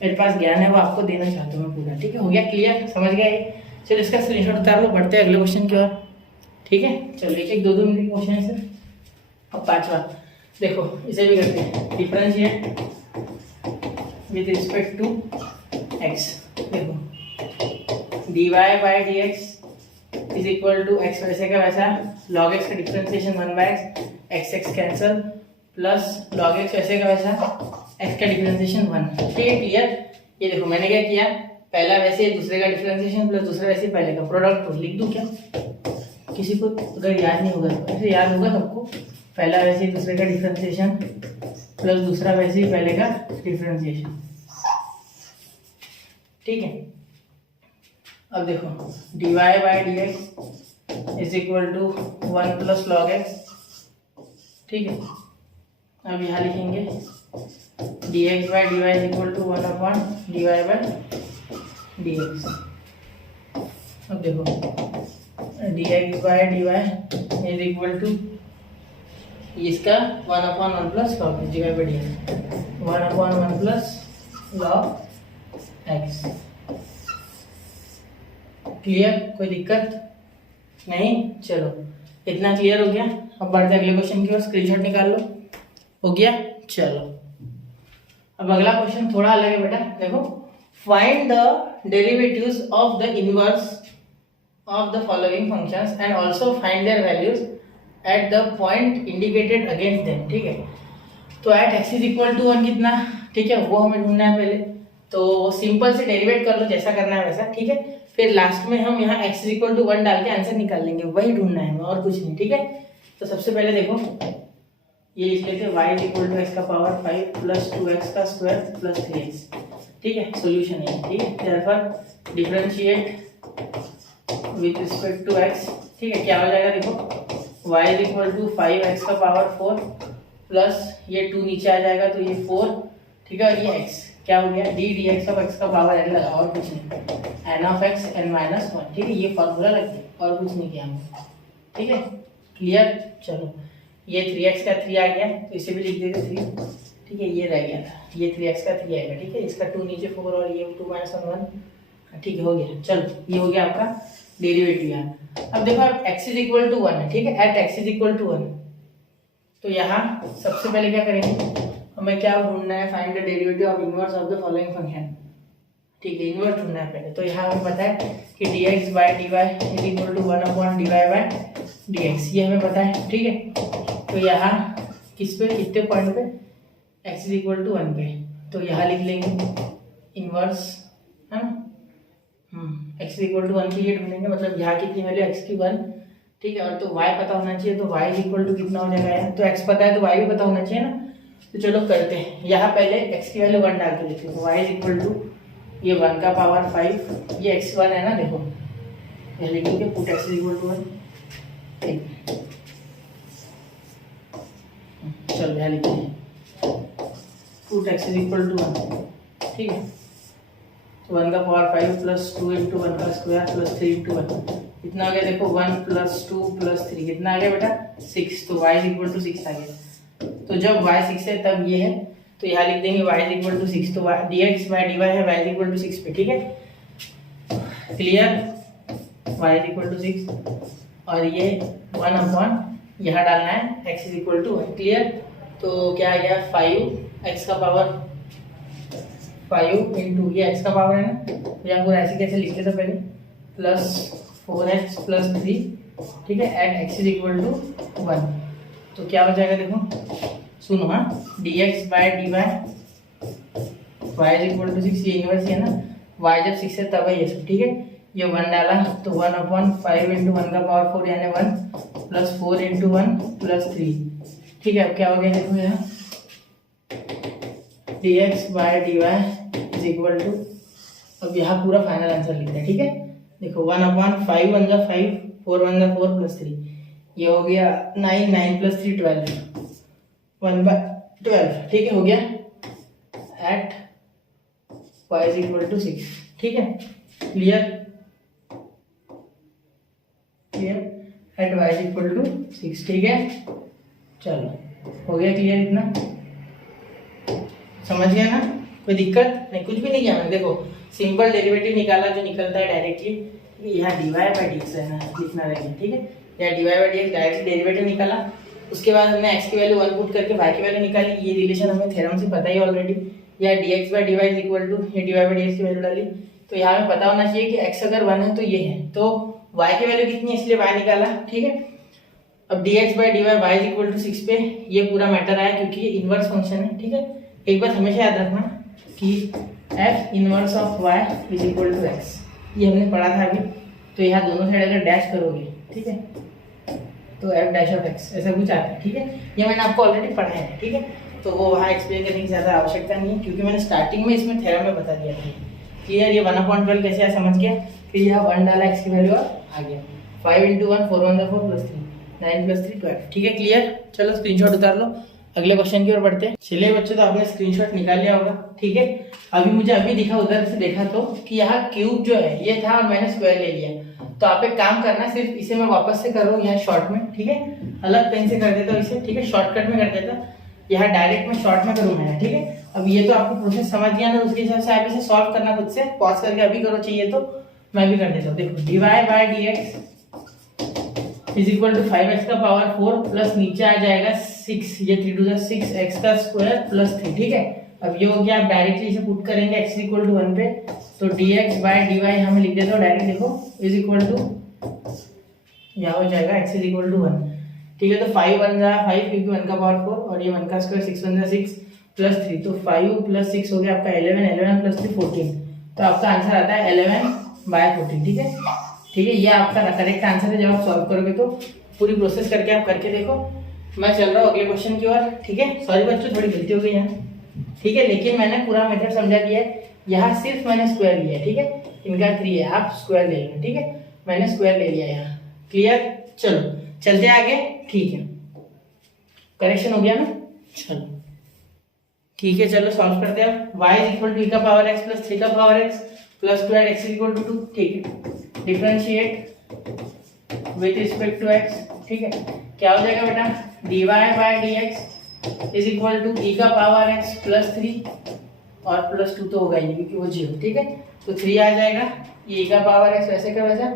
मेरे पास ज्ञान है वो आपको देना चाहता हूँ मैं पूरा, ठीक है। हो गया क्लियर, समझ गया ये। चलो इसका स्क्रीनशॉट उतार लो, बढ़ते हैं अगले क्वेश्चन की ओर, ठीक है। चलो एक 2 मिनट के क्वेश्चन है सर। अब 5वां देखो, इसे भी करते हैं, differentiate with respect to x, देखो dy by dx is equal to x वैसे का वैसा log x का differentiation 1/x, x cancel, plus log x वैसे का वैसा x का डिफरेंशिएशन 1, ठीक है, क्लियर। ये देखो मैंने क्या किया, पहला वैसे दूसरे का डिफरेंशिएशन प्लस दूसरा वैसे पहले का प्रोडक्ट लिख दूं क्या, किसी को अगर याद नहीं होगा तो ऐसे याद होगा सबको, पहला वैसे दूसरे का डिफरेंशिएशन प्लस दूसरा वैसे ही पहले का डिफरेंशिएशन, ठीक है। अब देखो dy by dx is equal to 1 plus log x, ठीक है। अब यहाँ लिखेंगे dx by dy is equal to 1/dy by dx। अब देखो dx by dy is equal to इसका 1/1 plus log x, dy by dx 1/1 plus log x, clear, कोई दिक्कत नहीं। चलो इतना क्लियर हो गया, अब बढ़ते अगले क्वेश्चन की ओर, स्क्रीनशॉट निकाल लो, हो गया। चलो अब अगला क्वेश्चन थोड़ा अलग है बेटा, देखो find the derivatives of the inverse of the following functions and also find their values at the point indicated against them, ठीक है। तो at x is equal to 1 कितना, ठीक है, वो हमें ढूंढना है पहले, तो सिंपल से डेरिवेट कर लो जैसा करना है वैसा, ठीक है। फिर लास्ट में हम यहाँ x इक्वल टू 1 डाल के आंसर निकाल लेंगे, वही ढूंढना है और कुछ नहीं, ठीक है। तो सबसे पहले देखो ये लिख लेते हैं y इक्वल टू एक्स का पावर 5 प्लस 2x का स्क्वायर प्लस 3x, ठीक है, सोल्यूशन है, ठीक है। Therefore differentiate with respect to x, ठीक है, क्या हो जाएगा, देखो y इक्वल टू 5x का पावर 4 प्लस ये 2 नीचे आ जाएगा तो ये 4, ठीक है, और ये x क्या हो गया, डी dx ऑफ x का पावर n लगा और कुछ नहीं, n ऑफ x n-1, ठीक है, ये फॉर्मूला लग गया और कुछ नहीं किया हमने, ठीक है, क्लियर। चलो ये 3x का 3 आ गया तो इसे भी लिख देते 3, ठीक है, ये रह गया था, ये 3x का 3 आएगा, ठीक है, इसका 2 नीचे 4 और ये 2 - 1, ठीक है, हो गया। चलो ये हो गया आपका डेरिवेटिव यहाँ। अब देखो अब x इज इक्वल टू 1 है, ठीक है, at x is equal to 1, तो यहाँ सबसे पहले क्या करेंगे, हमें क्या ढूंढना है, find the derivative of inverse of the following function, ठीक है, इनवर्स ढूंढना है पहले। तो यहाँ हमें पता है कि dx by dy is equal to 1 upon dy by dx, ये हमें पता है, ठीक है। तो यहाँ किस पे, कितने पॉइंट पे, x इज इक्वल टू 1 पे, तो यहाँ लिख लेंगे इनवर्स, है ना, x इज इक्वल टू 1 की ये ढूंढेंगे, मतलब यहाँ कितनी वैल्यू x की 1, ठीक है, और तो y पता होना चाहिए, तो y इज इक्वल टू कितना हो जाएगा यार, तो x पता है तो y भी पता होना चाहिए ना। तो चलो करते हैं, यहाँ पहले x की वैल्यू 1 डाल के देखते हैं, तो y इज इक्वल टू ये 1 का पावर 5, ये x1 है ना, देखो यहाँ लिखेंगे put x is equal to 1, चलो यहाँ लिखेंगे put x is equal to 1, ठीक है, तो 1 का पावर 5 प्लस 2 इंटू 1 का स्क्वायर प्लस 3 इंटू 1, कितना आ गया देखो 1 प्लस 2 प्लस 3, कितना आ गया बेटा 6, तो y इज इक्वल टू 6 आ गया। तो जब y 6 है तब ये है, तो यहाँ लिख देंगे y इज इक्वल टू 6, तो dx बाय dy है y इज इक्वल टू 6 पे, ठीक है, clear, y is equal to 6 और ये 1 अपॉन यहाँ डालना है x is equal to 1, clear. तो क्या आ गया 5 x का पावर 5 इंटू ये x का पावर है ना, यहाँ पूरा ऐसे कैसे लिखते थे पहले, प्लस 4x प्लस 3, ठीक है, at x is equal to 1, तो क्या हो जाएगा देखो, सुनो हाँ, dx by dy y is equal to 6, ये इनवर्स है ना, y जब 6 है तब है ये सब, ठीक है, ये 1 डाला तो 1 अपॉन 5 इंटू 1 का पावर 4 यानी 1 प्लस 4 इंटू 1 प्लस 3, ठीक है। अब क्या हो गया देखो यहाँ dx by dy is equal to, अब यहाँ पूरा फाइनल आंसर लिखते हैं, ठीक है, देखो 1 अपॉन 5 1 जा 5, 4 1 जा 4 प्लस 3, ये हो गया 9, 9 प्लस 3 12, 1 बाय 12, ठीक है, हो गया at y is equal to 6, ठीक है, clear, clear, at y is equal to 6, ठीक है, चलो हो गया क्लियर, इतना समझ गया ना, कोई दिक्कत नहीं, कुछ भी नहीं किया मैंने, देखो सिंपल डेरिवेटिव निकाला जो निकलता है डायरेक्टली, यहाँ dy बाय dx है ना, लिखना रहेगा, ठीक है, यहाँ dy by dx directly derivative निकाला, उसके बाद हमने x की वैल्यू 1 पुट करके y की वैल्यू निकाली, ये रिलेशन हमें थ्योरम से पता ही ऑलरेडी, या dx by dy is equal to ये dy बाय dx की वैल्यू डाली, तो यहाँ हमें पता होना चाहिए कि x अगर 1 है तो ये है, तो y की वैल्यू कितनी है इसलिए y निकाला, ठीक है। अब dx by dy y is equal to 6 पे ये पूरा मैटर आया क्योंकि ये इनवर्स फंक्शन है, ठीक है। एक बात हमेशा याद रखना कि f inverse of y is equal to x, ये हमने पढ़ा था अभी, तो यहाँ दोनों साइड अगर डैश करोगे, ठीक है, तो f डैश ऑफ x ऐसा कुछ आता है, ठीक है, ये मैंने आपको ऑलरेडी पढ़ा है, ठीक है, तो वो वहाँ एक्सप्लेन करने की ज़्यादा आवश्यकता नहीं है क्योंकि मैंने स्टार्टिंग में इसमें थ्योरम में बता दिया था, क्लियर। ये 1/12 कैसे आया समझ गया, फिर यहाँ 1 डाला x की वैल्यू और आ गया 5 इंटू 1 4 1 4 प्लस 3 9 प्लस 3 12, ठीक है, क्लियर। चलो स्क्रीनशॉट उतार लो, अगले क्वेश्चन की ओर बढ़ते हैं। चलिए बच्चों, तो आपने स्क्रीनशॉट निकाल लिया होगा, ठीक है। अभी मुझे अभी दिखा, उधर से देखा तो कि यहाँ क्यूब जो है ये था और मैंने स्क्वायर ले लिया, तो आप एक काम करना, सिर्फ इसे मैं वापस से करूँ यहाँ शॉर्ट में, ठीक है, अलग पेन से कर देता हूँ इसे, ठीक है, शॉर्टकट में कर देता, यहाँ डायरेक्ट में शॉर्ट में करूँ मैं, ठीक है। अब ये तो आपको प्रोसेस समझ गया ना, उसके हिसाब से आप इसे सॉल्व करना खुद से, पॉज करके अभी करो, चाहिए तो मैं भी कर देता हूँ। देखो dy by dx is equal to 5x का पावर 4 प्लस नीचे आ जाएगा 6, ये 3 2 6 x का स्क्वायर प्लस 3, ठीक है। अब ये हो गया, आप डायरेक्टली इसे पुट करेंगे x इक्वल टू 1 पे, तो dx बाय dy हमें लिख देता हूँ डायरेक्ट, देखो इज इक्वल टू यहाँ हो जाएगा x इज इक्वल टू 1, ठीक है। तो 5 1 जा 5 क्योंकि 1 का पावर 4 और ये 1 का स्क्वायर 6 1 जा 6 प्लस 3, तो 5 प्लस 6 हो गया आपका 11, 11 प्लस 3 14, तो आपका आंसर आता है 11 बाय 14, ठीक है, ठीक है। ये आपका करेक्ट आंसर है। जब आप सॉल्व करोगे तो पूरी प्रोसेस करके आप करके देखो। मैं चल रहा हूँ अगले क्वेश्चन की ओर, ठीक है। सॉरी बच्चों, थोड़ी गलती हो गई यहाँ, ठीक है, लेकिन मैंने पूरा मेथड समझा दिया है। यहाँ सिर्फ मैंने स्क्वायर लिया है, ठीक है, इनका 3 है, आप स्क्वायर ले लेना, ठीक है, मैंने स्क्वायर ले लिया यहाँ, क्लियर। चलो चलते आगे, ठीक है, करेक्शन हो गया ना, चलो ठीक है, चलो सॉल्व करते हैं। y is equal to e का पावर x प्लस 3 का power x plus square x equal to 2, ठीक है, differentiate with respect to x, ठीक है, क्या हो जाएगा बेटा, dy by dx is equal to e का पावर x प्लस 3 और प्लस 2 तो होगा ही नहीं क्योंकि वो 0, ठीक है, तो 3 आ जाएगा, e का पावर x वैसे का वैसा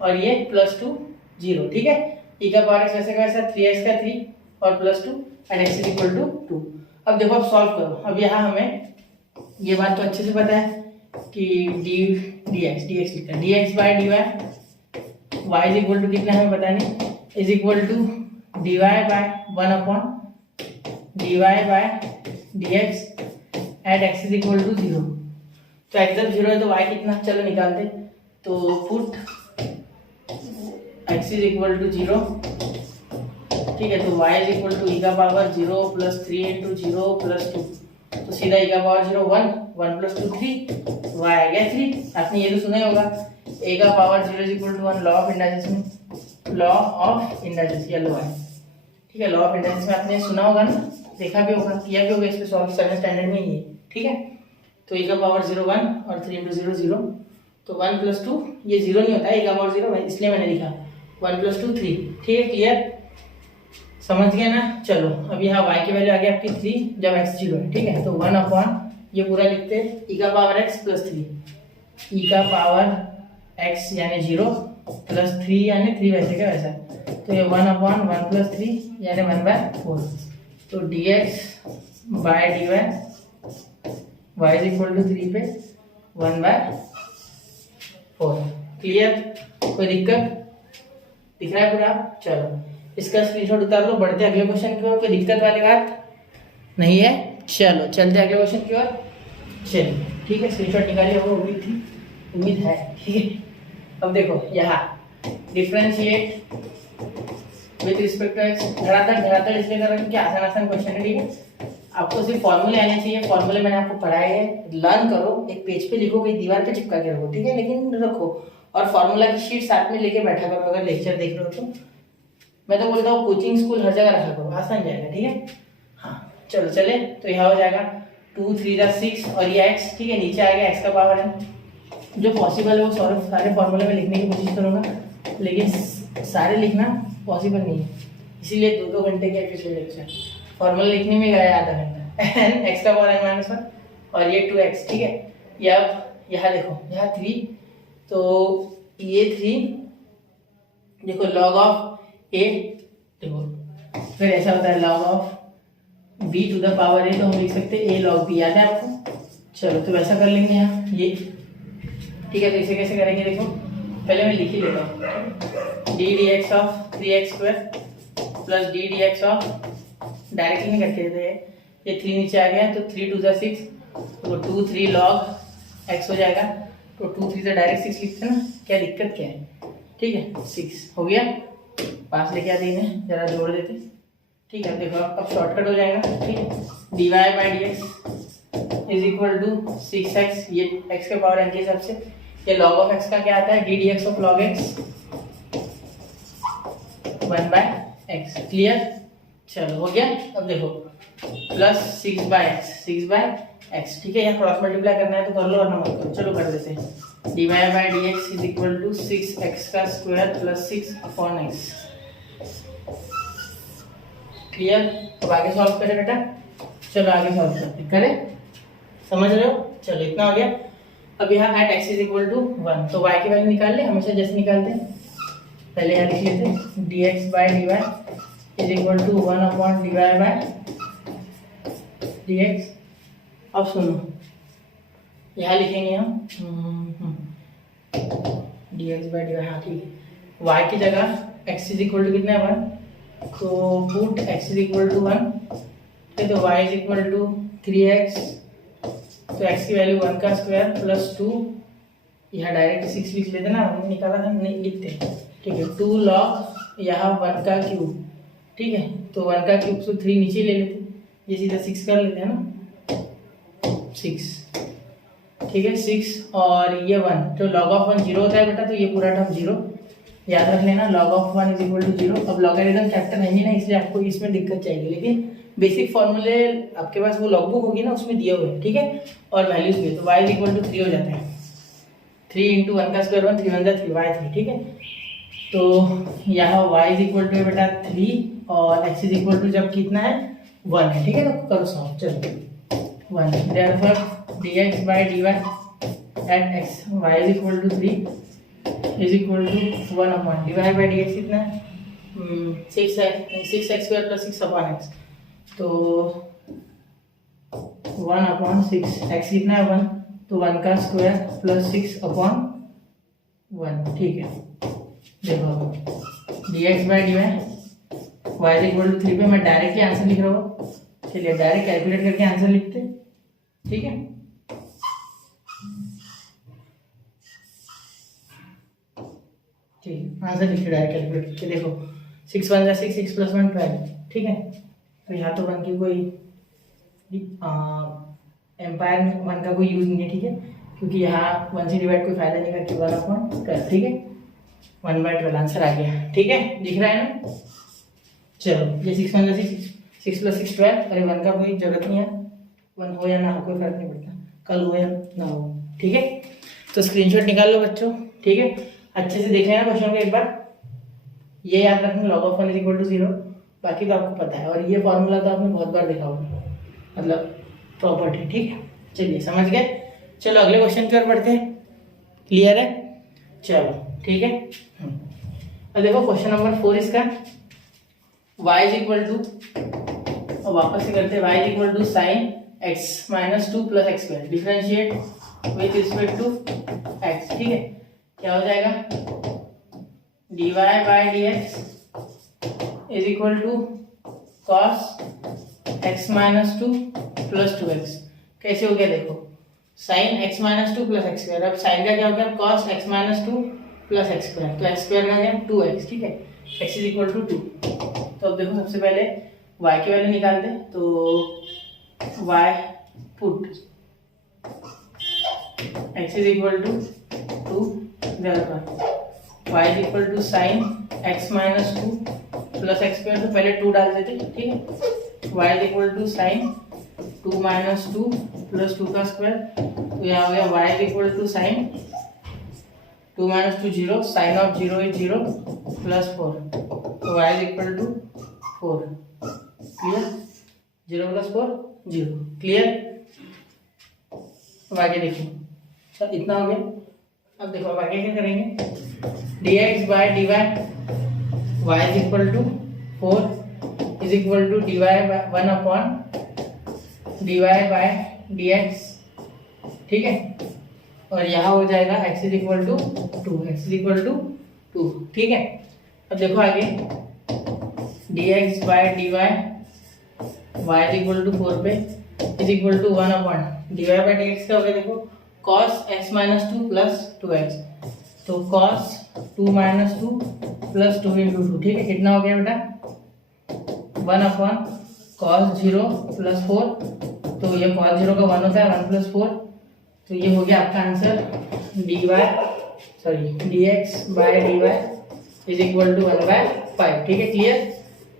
और ये +2 0, ठीक है। e का पावर x वैसे का वैसा 3x का 3 और +2 एंड x इक्वल टू 2। अब देखो आप सॉल्व करो। अब यहाँ हमें ये बात तो अच्छे से पता है कि dx लिखता है, dx by dy y is equal to कितना हमें पता नहीं, is equal to dy by 1/dy by dx at x is equal to 0। तो x जब 0 है तो y कितना, चलो निकालते। तो put x is equal to 0, ठीक है। तो y is equal to e का पावर 0 प्लस 3 इंटू 0 प्लस 2, तो सीधा e का पावर 0 1 प्लस 2 3, y आ गया 3। आपने ये तो सुना ही होगा, a का power 0 is equal to 1, law of indices में, लॉ ऑफ इंडाइसिस या लॉ है, ठीक है। लॉ ऑफ इंडाइसिस में आपने सुना होगा ना, देखा भी होगा, किया भी होगा, इस पे सॉल्व 7 स्टैंडर्ड में ही है, ठीक है। तो e का पावर 0 1 और 3 इंटू 0 0, तो 1 प्लस 2 ये 0 नहीं होता है, e का पावर 0 इसलिए मैंने लिखा 1 प्लस 2 3, ठीक है। क्लियर, समझ गए ना। चलो अब यहाँ y की वैल्यू आ गई आपकी 3 जब x 0 है, ठीक है। तो 1 ये पूरा लिखते हैं e का पावर x प्लस 3, e का पावर x यानी 0 प्लस 3 यानी 3 वैसे का वैसा, तो ये 1/1 प्लस 3 यानी 1/4। तो dx by dy y is equal to 3 पे 1/4। क्लियर, कोई दिक्कत दिख रहा है पूरा। चलो इसका स्क्रीनशॉट उतार लो, बढ़ते अगले क्वेश्चन की ओर। कोई दिक्कत वाली बात नहीं है, चलो चलते अगले क्वेश्चन की ओर। चलिए ठीक है, स्क्रीनशॉट निकालिए, वो उम्मीद है, ठीक है। अब देखो यहाँ differentiate with respect to X, धड़ाधड़ इसलिए कर रहा हूँ कि आसान क्वेश्चन है, ठीक है। आपको सिर्फ फॉर्मूले आने चाहिए, फॉर्मूले मैंने आपको पढ़ाए हैं, लर्न करो, एक पेज पे लिखो, कहीं दीवार पे चिपका के रखो, ठीक है, लेकिन रखो। और फॉर्मूला की शीट साथ में लेके बैठा करो, अगर लेक्चर देख रहे हो तो। मैं तो बोलता हूँ कोचिंग स्कूल हर जगह रखा करो, आसान जाएगा, ठीक है। हाँ चलो चले, तो यहाँ हो जाएगा 2 3 6 और ये x, ठीक है। नीचे आ गया x का पावर है, जो पॉसिबल है वो सारे फॉर्मूले में लिखने की कोशिश करूँगा, लेकिन सारे लिखना पॉसिबल नहीं है, इसीलिए 2-2 घंटे के एपिसोड लेक्चर फॉर्मूला लिखने में गया आधा घंटा। x का पावर n -1 और ये 2x, ठीक है। या यहाँ देखो, यहाँ 3, तो ये 3 देखो लॉग ऑफ a, देखो फिर ऐसा होता है log of b to the power a, तो हम लिख सकते हैं a log b, याद है आपको। चलो तो वैसा कर लेंगे यहाँ ये, ठीक है। तो इसे कैसे करेंगे, देखो पहले मैं लिख ही लेता हूँ, d dx of 3x square plus d dx of, directly नहीं करते थे, ये 3 नीचे आ गया, तो 3 2 6, तो 2 3 log x हो जाएगा। तो 2 3 से डायरेक्ट 6 लिखते हैं ना, क्या दिक्कत क्या है, ठीक है। 6 हो गया, पास लेके आते हैं, जरा जोड़ देते, ठीक है। देखो अब शॉर्टकट हो जाएगा, ठीक है। dy by dx is equal to 6x, ये x के पावर n के हिसाब से, ये log ऑफ x का क्या आता है, d dx of log x 1/x। Clear, चलो हो गया। अब देखो प्लस 6/x, ठीक है। यहाँ क्रॉस मल्टीप्लाई करना है तो कर लो, और ना मत करो, चलो कर देते हैं। dy by dx is equal to 6x का स्क्वायर प्लस 6/x। क्लियर, अब आगे सॉल्व करें बेटा, चलो आगे सॉल्व करते करें, समझ रहे हो। चलो इतना हो गया। अब यहाँ at x is equal to 1, तो y की वैल्यू निकाल ले, हमेशा जैसे निकालते हैं, पहले यहाँ लिख लेते dx by dy is equal to 1/dy by dx। अब सुनो, यहाँ लिखेंगे हम dx बाई dy, हाँ ठीक है। y की जगह x इज इक्वल टू कितना है 1, तो put x is equal to 1, ठीक है। तो y is equal to 3x, तो x की वैल्यू 1 का स्क्वायर प्लस 2, यहाँ डायरेक्ट 6 लिख लेते ना, हमने निकाला था, नहीं लिखते, ठीक है। 2 log यहाँ 1 का क्यूब, ठीक है। तो 1 का क्यूब, तो 3 नीचे ले लेते, ये सीधा 6 कर लेते हैं ना, 6, ठीक है। 6 और ये 1, तो log ऑफ 1 0 होता है बेटा, तो ये पूरा टर्म 0 याद रख लेना, log of 1 is equal to 0। अब लॉगरिथम चैप्टर है ही ना, इसलिए आपको इसमें दिक्कत चाहिए, लेकिन बेसिक फॉर्मूले आपके पास वो लॉगबुक होगी ना, उसमें दिए हुए हैं, ठीक है। और वैल्यूज भी, तो y इज इक्वल टू 3 हो जाता है, 3 इंटू 1 का स्क्वायर 1, 3 1 3 y 3, ठीक है। तो यहाँ y इज इक्वल टू बेटा 3 और x इज इक्वल टू जब कितना है 1 है, ठीक है। तो करो सॉल्व, चलो 1, therefore dx by dy at x, y is equal to 3 is equal to 1 upon divide by D x कितना है 6x square plus 6 upon x, तो 1 अपॉन 6 एक्स कितना है 1, तो 1 का स्क्वायर प्लस 6 अपॉन 1। ठीक है, देखो d x by D Y is equal to 3 पे मैं डायरेक्टली आंसर लिख रहा हूँ। चलिए डायरेक्ट कैलकुलेट करके आंसर लिखते, ठीक है। ठीक, आंसर लिखिए डायरेक्ट कैलकुलेट करके। देखो 6 1 जा 6, 6 + 1 12, ठीक है। तो यहाँ तो 1 की कोई एम्पायर में 1 का कोई यूज नहीं है, ठीक है, क्योंकि यहाँ 1 से डिवाइड कोई फायदा नहीं करके 1 अपॉन 12, ठीक है। 1/12 आंसर आ गया, ठीक है, दिख रहा है ना। चलो ये 6 1 जा 6, 6 + 6 12। अरे 1 का कोई जरूरत नहीं है, 1 हो या ना हो कोई फर्क नहीं पड़ता, कल हो या ना हो, ठीक है। तो स्क्रीनशॉट निकाल लो बच्चों, ठीक है। अच्छे से देख लेना क्वेश्चन को एक बार, ये याद रखना log of 1 = 0, बाकी तो आपको पता है। और ये फॉर्मूला तो आपने बहुत बार देखा होगा, मतलब प्रॉपर्टी, ठीक है। चलिए समझ गए, चलो अगले क्वेश्चन की ओर बढ़ते हैं। क्लियर है, चलो ठीक है। अब देखो क्वेश्चन नंबर 4 इसका y = वापस से करते हैं, y = sin x - 2 + x², differentiate with respect to x, ठीक है। क्या हो जाएगा dy by dx is equal to cos x - 2 + 2x। कैसे हो गया देखो, sin x - 2 + x², अब sin का क्या हो गया cos x - 2 + x², तो x² का क्या 2x, ठीक है। x = 2। तो अब देखो सबसे पहले y की वैल्यू निकालते हैं, तो y put x = 2, y = sin x - 2 + x², तो पहले 2 डाल देते, ठीक है। y = sin 2 - 2 + 2 का स्क्वायर, तो यहाँ हो गया y = sin 2 - 2 0, sin of 0 is 0 + 4, तो y = 4। Clear, 0 + 4 0, clear. अब आगे देखो, अच्छा इतना हो गया। अब देखो अब आगे क्या करेंगे, dx by dy y = 4 is equal to dy 1 upon dy by dx, ठीक है। और यहाँ हो जाएगा x = 2, x = 2, ठीक है। अब देखो आगे dx बाई dy y = 4 पे is equal to 1 upon dy by dx का हो गया देखो cos x - 2 + 2x, तो cos 2 - 2 + 2 × 2, ठीक है। कितना हो गया बेटा 1 अपॉन cos 0 + 4, तो ये cos 0 का 1 होता है 1 + 4, तो ये हो गया आपका answer dx by dy is equal to 1/5, ठीक है। क्लियर,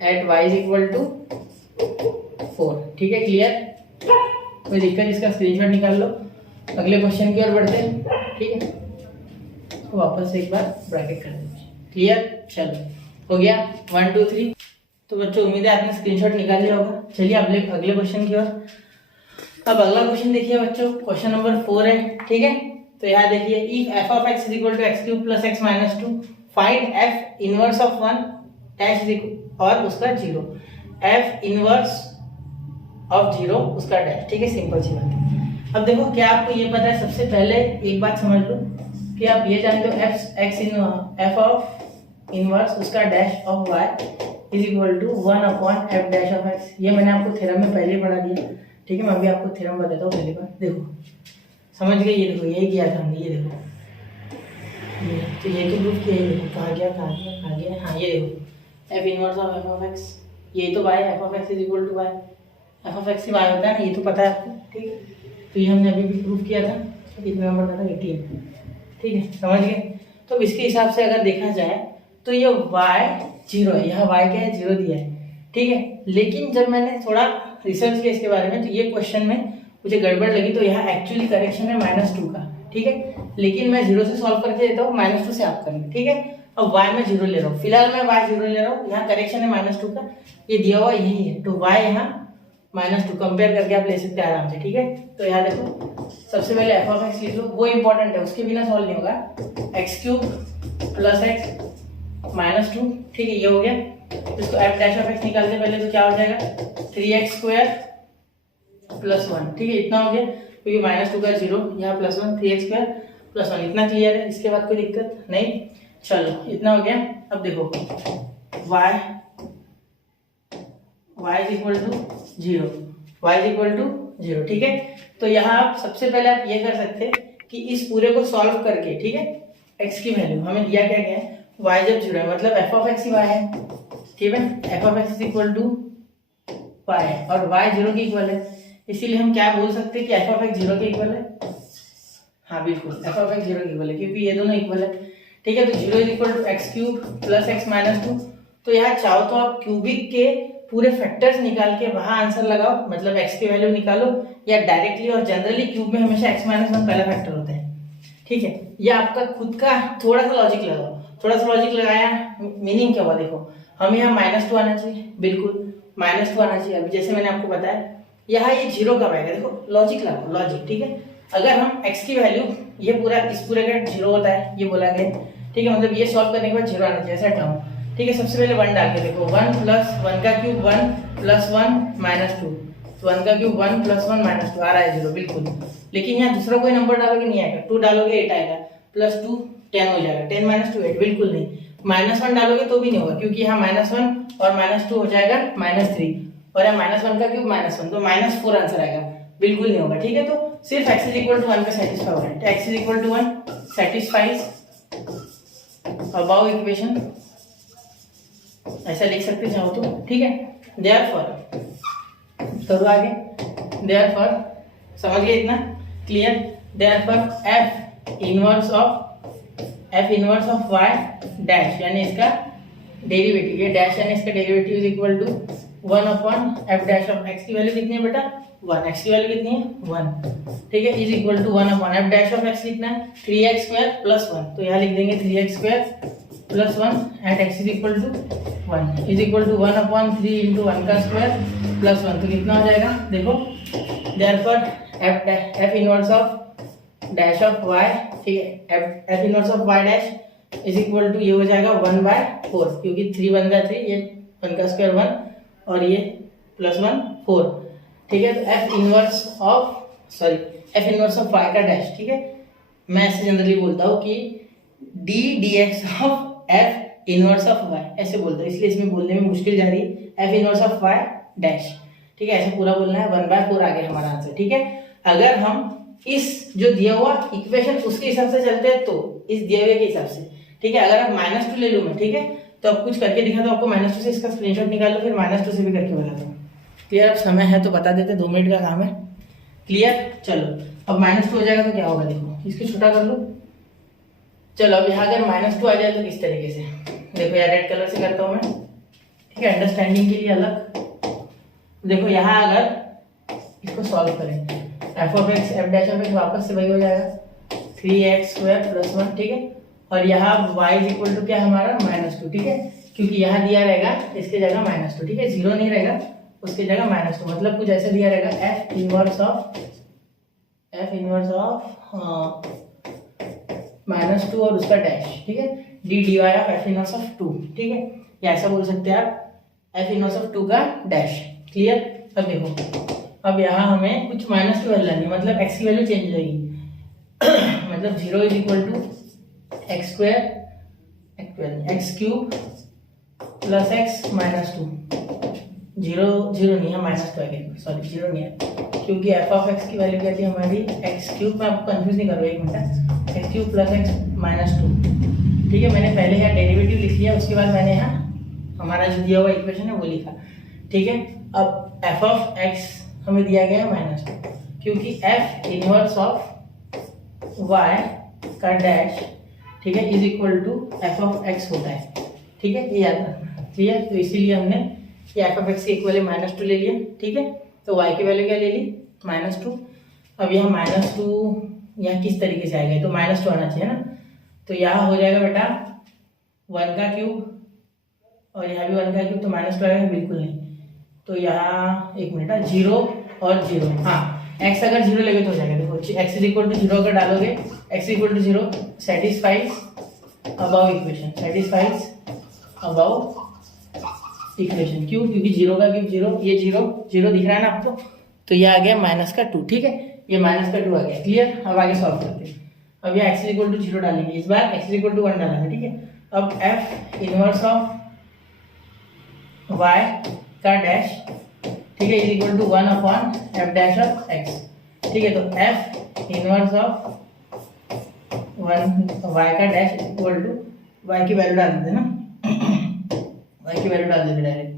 एट y = 4, ठीक है। क्लियर, कोई दिक्कत, इसका स्क्रीनशॉट निकाल लो। अगले क्वेश्चन की ओर बढ़ते हैं, ठीक है। तो वापस से एक बार ब्रैकेट कर दीजिए, क्लियर। चलो हो गया 1 2 3। तो बच्चों उम्मीद है आपने स्क्रीनशॉट निकाल लिया होगा। चलिए अगले क्वेश्चन की ओर। अब अगला क्वेश्चन देखिए बच्चों, क्वेश्चन नंबर 4 है, ठीक है। तो यहाँ देखिए if f of x = x³ + x - 2 find f inverse of 1 dash और उसका 0, f इनवर्स ऑफ 0 उसका डैश, ठीक है। सिंपल सी बात है। अब देखो क्या आपको ये पता है, सबसे पहले एक बात समझ लो कि आप ये जानते हो f ऑफ इनवर्स उसका dash of y is equal to 1 upon f dash of x। ये मैंने आपको थ्योरम में पहले पढ़ा दिया, ठीक है। मैं अभी आपको थ्योरम बताता हूँ पहली बार, देखो समझ गए। ये देखो यही किया था हमने, ये देखो तो ये तो प्रूफ किया, ये देखो कहाँ गया, हाँ ये देखो f inverse of f of x, ये तो y f of x is equal to y, f of x ही y होता है ना, ये तो पता है आपको, ठीक है। तो ये हमने अभी भी प्रूफ किया था, कितना नंबर था 18, ठीक है, समझ गए। तो इसके हिसाब से अगर देखा जाए तो ये y 0 है, यहाँ y क्या है 0 दिया है, ठीक है। लेकिन जब मैंने थोड़ा रिसर्च किया इसके बारे में तो ये क्वेश्चन में मुझे गड़बड़ लगी, तो यहाँ एक्चुअली करेक्शन है -2 का, ठीक है। लेकिन मैं 0 से सॉल्व करके देता हूँ, -2 से आप करेंगे, ठीक है। अब y में 0 ले रहा हूँ, फिलहाल मैं y 0 ले रहा हूँ, यहाँ करेक्शन है -2 का, ये दिया हुआ यही है, तो y यहाँ -2 कंपेयर करके आप ले सकते हैं आराम से, ठीक है। तो यहाँ देखो सबसे पहले एफ ऑफ एक्स लिख लो, वो इंपॉर्टेंट है, उसके बिना सॉल्व नहीं होगा। X cube plus x minus 2, ठीक है, ये हो गया। इसको एफ डैश ऑफ एक्स निकालते पहले तो क्या हो जाएगा 3x स्क्वायर प्लस 1, ठीक है, इतना हो गया क्योंकि -2 का 0 यहाँ प्लस 1 3x स्क्वायर प्लस 1, इतना क्लियर है, इसके बाद कोई दिक्कत नहीं। चलो इतना हो गया। अब देखो y is equal to 0, y is equal to 0, ठीक है। तो यहाँ आप सबसे पहले आप ये कर सकते हैं कि इस पूरे को सॉल्व करके, ठीक है, x की वैल्यू हमें दिया क्या गया है, y जब 0 है मतलब एफ ऑफ एक्स ही y है, ठीक है, f of x is equal to y है और y 0 के इक्वल है, इसीलिए हम क्या बोल सकते हैं कि एफ ऑफ एक्स 0 के इक्वल है। हाँ बिल्कुल, एफ ऑफ एक्स 0 के इक्वल है क्योंकि ये दोनों इक्वल है, ठीक है। तो 0 is equal to x cube plus x minus 2। तो यहाँ चाहो तो आप क्यूबिक के पूरे फैक्टर्स निकाल के वहां आंसर लगाओ, मतलब x की वैल्यू निकालो, या डायरेक्टली, और जनरली क्यूब में हमेशा x माइनस 1 पहला फैक्टर होता है, ठीक है। या आपका खुद का थोड़ा सा लॉजिक लगाओ, थोड़ा सा लॉजिक लगाया, मीनिंग क्या हुआ देखो, हमें यहाँ -2 आना चाहिए, बिल्कुल -2 आना चाहिए। अभी जैसे मैंने आपको बताया यहाँ ये 0 कब आएगा, देखो लॉजिक लगाओ, लॉजिक, ठीक है। अगर हम x की वैल्यू, ये पूरा इस पूरे का 0 होता है, ये बोला गया, ठीक है, मतलब ये सॉल्व करने के बाद 0 आना चाहिए, ऐसा टर्म, ठीक है। सबसे पहले 1 डाल के देखो, 1 प्लस 1 का क्यूब 1 प्लस 1 माइनस 2, तो 1 का क्यूब 1 प्लस 1 माइनस 2 आ रहा है 0, बिल्कुल। लेकिन यहाँ दूसरा कोई नंबर डालोगे नहीं आएगा, 2 डालोगे 8 आएगा, प्लस 2 10 हो जाएगा, 10 माइनस 2 8, बिल्कुल नहीं। -1 डालोगे तो भी नहीं होगा क्योंकि यहाँ -1 और -2 हो जाएगा -3, और यहाँ -1 का क्यूब -1, तो -4 आंसर आएगा, बिल्कुल नहीं होगा, ठीक है। तो सिर्फ x इज इक्वल टू 1 पे सेटिस्फाई हो रहा है, तो x is equal to 1 satisfies above equation, ऐसा लिख सकते चाहो तो, ठीक है। देयरफॉर करो आगे, देयरफॉर समझ गए इतना clear. Therefore f inverse of y dash यानी इसका डेरिवेटिव, ये डैश यानी इसका derivative is equal to 1 upon f dash of x की वैल्यू कितनी है बेटा 1, x की वैल्यू कितनी है 1, ठीक है, is equal to 1 upon f dash of x कितना है 3x स्क्वायर प्लस 1, तो यहाँ लिख देंगे 3x square plus 1 at x is equal to 1 is equal to 1 upon 3 into 1 का स्क्वायर प्लस 1, तो कितना हो जाएगा देखो। Therefore f inverse of dash of y, ठीक है, f inverse of y dash is equal to ये हो जाएगा 1/4, क्योंकि 3 1 का 3, ये 1 का स्क्वायर 1 और ये प्लस 1 4, ठीक है। तो f इनवर्स ऑफ y का डैश, ठीक है, मैं ऐसे जनरली बोलता हूँ कि d dx of f inverse of y, ऐसे बोलता हूँ, इसलिए इसमें बोलने में मुश्किल जा रही है। f inverse of y dash, ठीक है, ऐसे पूरा बोलना है, 1/4 आ गया हमारा आंसर, ठीक है। अगर हम इस जो दिया हुआ इक्वेशन उसके हिसाब से चलते हैं तो इस दिए हुए के हिसाब से, ठीक है। अगर आप -2 ले लूँ मैं, ठीक है, तो अब कुछ करके दिखा, तो आपको -2 से इसका स्क्रीनशॉट निकाल लो, फिर -2 से भी करके बताता हूँ, क्लियर। अब समय है तो बता देते, 2 मिनट का काम है, क्लियर। चलो अब -2 हो जाएगा तो क्या होगा देखो, इसको छोटा कर लो। चलो अब यहाँ अगर -2 आ जाए तो किस तरीके से, देखो यार रेड कलर से करता हूँ मैं, ठीक है, अंडरस्टैंडिंग के लिए अलग। देखो यहाँ अगर इसको सॉल्व करें, F of x F dash of x वापस से वही हो जाएगा 3x स्क्वायर प्लस 1, ठीक है, और यहाँ y इज इक्वल टू क्या हमारा -2, ठीक है, क्योंकि यहाँ दिया रहेगा इसके जगह -2, ठीक है, 0 नहीं रहेगा, उसके जगह -2, मतलब कुछ ऐसा दिया रहेगा f इनवर्स ऑफ -2 और उसका डैश, ठीक है, d dy of f inverse of 2, ठीक है, या ऐसा बोल सकते हैं आप f इनवर्स ऑफ 2 का डैश, क्लियर। अब देखो अब यहाँ हमें कुछ -2 वैल्यू लेनी, मतलब x की वैल्यू चेंज हो जाएगी मतलब 0 is equal to x square x cube plus x minus 2, 0 नहीं है, -2 है, सॉरी 0 नहीं है, क्योंकि एफ ऑफ एक्स की वैल्यू क्या थी हमारी एक्स क्यूब, मैं आपको कंफ्यूज नहीं करूँगा, एक minute, x cube plus x minus 2, ठीक है। मैंने पहले यहाँ डेरिवेटिव लिख लिया, उसके बाद मैंने यहाँ हमारा जो दिया हुआ इक्वेशन है वो लिखा, ठीक है। अब एफ ऑफ एक्स हमें दिया गया है -2, क्योंकि एफ इनवर्स ऑफ y का डैश, ठीक है, is equal to F of x होता है, ठीक है, ये याद रखना, क्लियर। तो इसीलिए हमने ये एफ ऑफ एक्स की इक्वल -2 ले लिया, ठीक है। तो y की वैल्यू क्या ले ली -2। अब यहाँ -2 यहाँ किस तरीके से आएगा, तो -2 आना चाहिए ना, तो यहाँ हो जाएगा बेटा 1 का क्यूब और यहाँ भी 1 का क्यूब, तो -2 आएगा, बिल्कुल नहीं, तो यहाँ एक मिनट, 0 और 0, हाँ x अगर 0 लगे तो हो जाएगा। देखो x इज इक्वल टू 0 अगर डालोगे, x equal to 0 satisfies above equation, satisfies above equation. क्यों? क्योंकि 0 का क्यूब 0, ये 0 दिख रहा है ना आपको, तो ये आ गया -2, ठीक है, ये -2 आ गया। क्लियर? अब आगे सॉल्व करते हैं। अब यहाँ x इक्वल टू 0 डालेंगे, इस बार x इक्वल टू 1 डाला है, ठीक है। अब f इनवर्स ऑफ y का डैश, ठीक है, is equal to 1 upon f dash of x, ठीक है। तो f इनवर्स ऑफ 1 y का डैश इक्वल टू, y की वैल्यू डाल देते ना, y की वैल्यू डाल देते डायरेक्ट।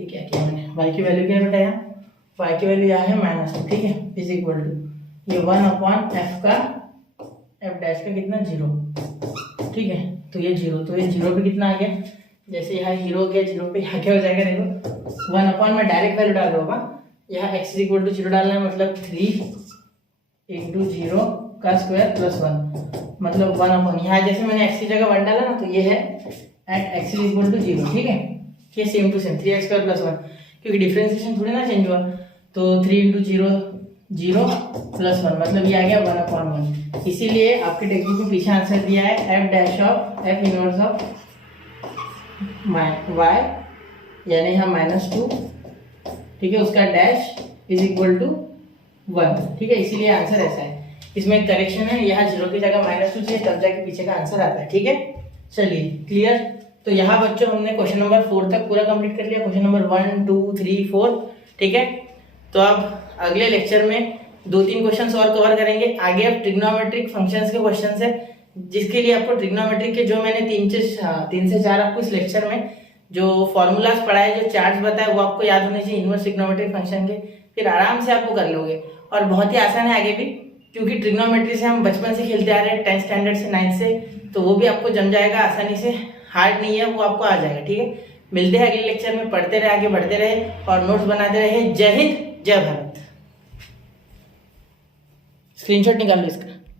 ये क्या किया मैंने, y की वैल्यू क्या है बेटा, यहाँ y की वैल्यू यहाँ है -2, ठीक है, इज इक्वल टू ये 1 अपॉन f का f डैश का कितना 0, ठीक है। तो ये 0, तो ये 0 पे कितना आ गया, जैसे यहाँ 0 हो गया, 0 पे यहाँ क्या हो जाएगा, देखो 1 अपॉन में डायरेक्ट वैल्यू डाल रहा होगा, यहाँ x इक्वल टू 0 डालना है, मतलब 3 इंटू 0 का स्क्वायर प्लस 1, मतलब 1 अपॉन, यहाँ जैसे मैंने x की जगह 1 डाला ना, तो ये है at x is equal to 0, ठीक है। ये same to same 3x square plus 1, क्योंकि डिफरेंशिएशन थोड़ी ना चेंज हुआ, तो 3 इंटू 0 0 प्लस 1, मतलब ये आ गया 1 अपॉन 1। इसीलिए आपके टेक्निक में पीछे आंसर दिया है f dash of f inverse of y, यानी यहाँ -2, ठीक है, उसका डैश इज इक्वल टू 1, ठीक है, इसीलिए आंसर ऐसा है। इसमें करेक्शन है, यहाँ 0 की जगह -2 चाहिए, तब जाके पीछे का आंसर आता है, ठीक है। चलिए क्लियर। तो यहाँ बच्चों हमने क्वेश्चन नंबर 4 तक पूरा कंप्लीट कर लिया, क्वेश्चन नंबर 1 2 3 4, ठीक है। तो अब अगले लेक्चर में 2-3 क्वेश्चन और कवर करेंगे। आगे अब ट्रिग्नोमेट्रिक फंक्शंस के क्वेश्चन है, जिसके लिए आपको ट्रिग्नोमेट्रिक के जो मैंने 3 से 4 आपको इस लेक्चर में जो फॉर्मूलाज पढ़ाए, जो चार्ट्स बताए, वो आपको याद होने चाहिए इनवर्स ट्रिग्नोमेट्रिक फंक्शन के, फिर आराम से आपको कर लोगे। और बहुत ही आसान है आगे भी, क्योंकि ट्रिग्नोमेट्री से हम बचपन से खेलते आ रहे हैं, 10th स्टैंडर्ड से 9th से, तो वो भी आपको जम जाएगा आसानी से, हार्ड नहीं है, वो आपको आ जाएगा, ठीक है। मिलते हैं अगले लेक्चर में, पढ़ते रहे, आगे बढ़ते रहे और नोट्स बनाते रहे। जय हिंद, जय भारत। स्क्रीनशॉट निकाल लो इसका।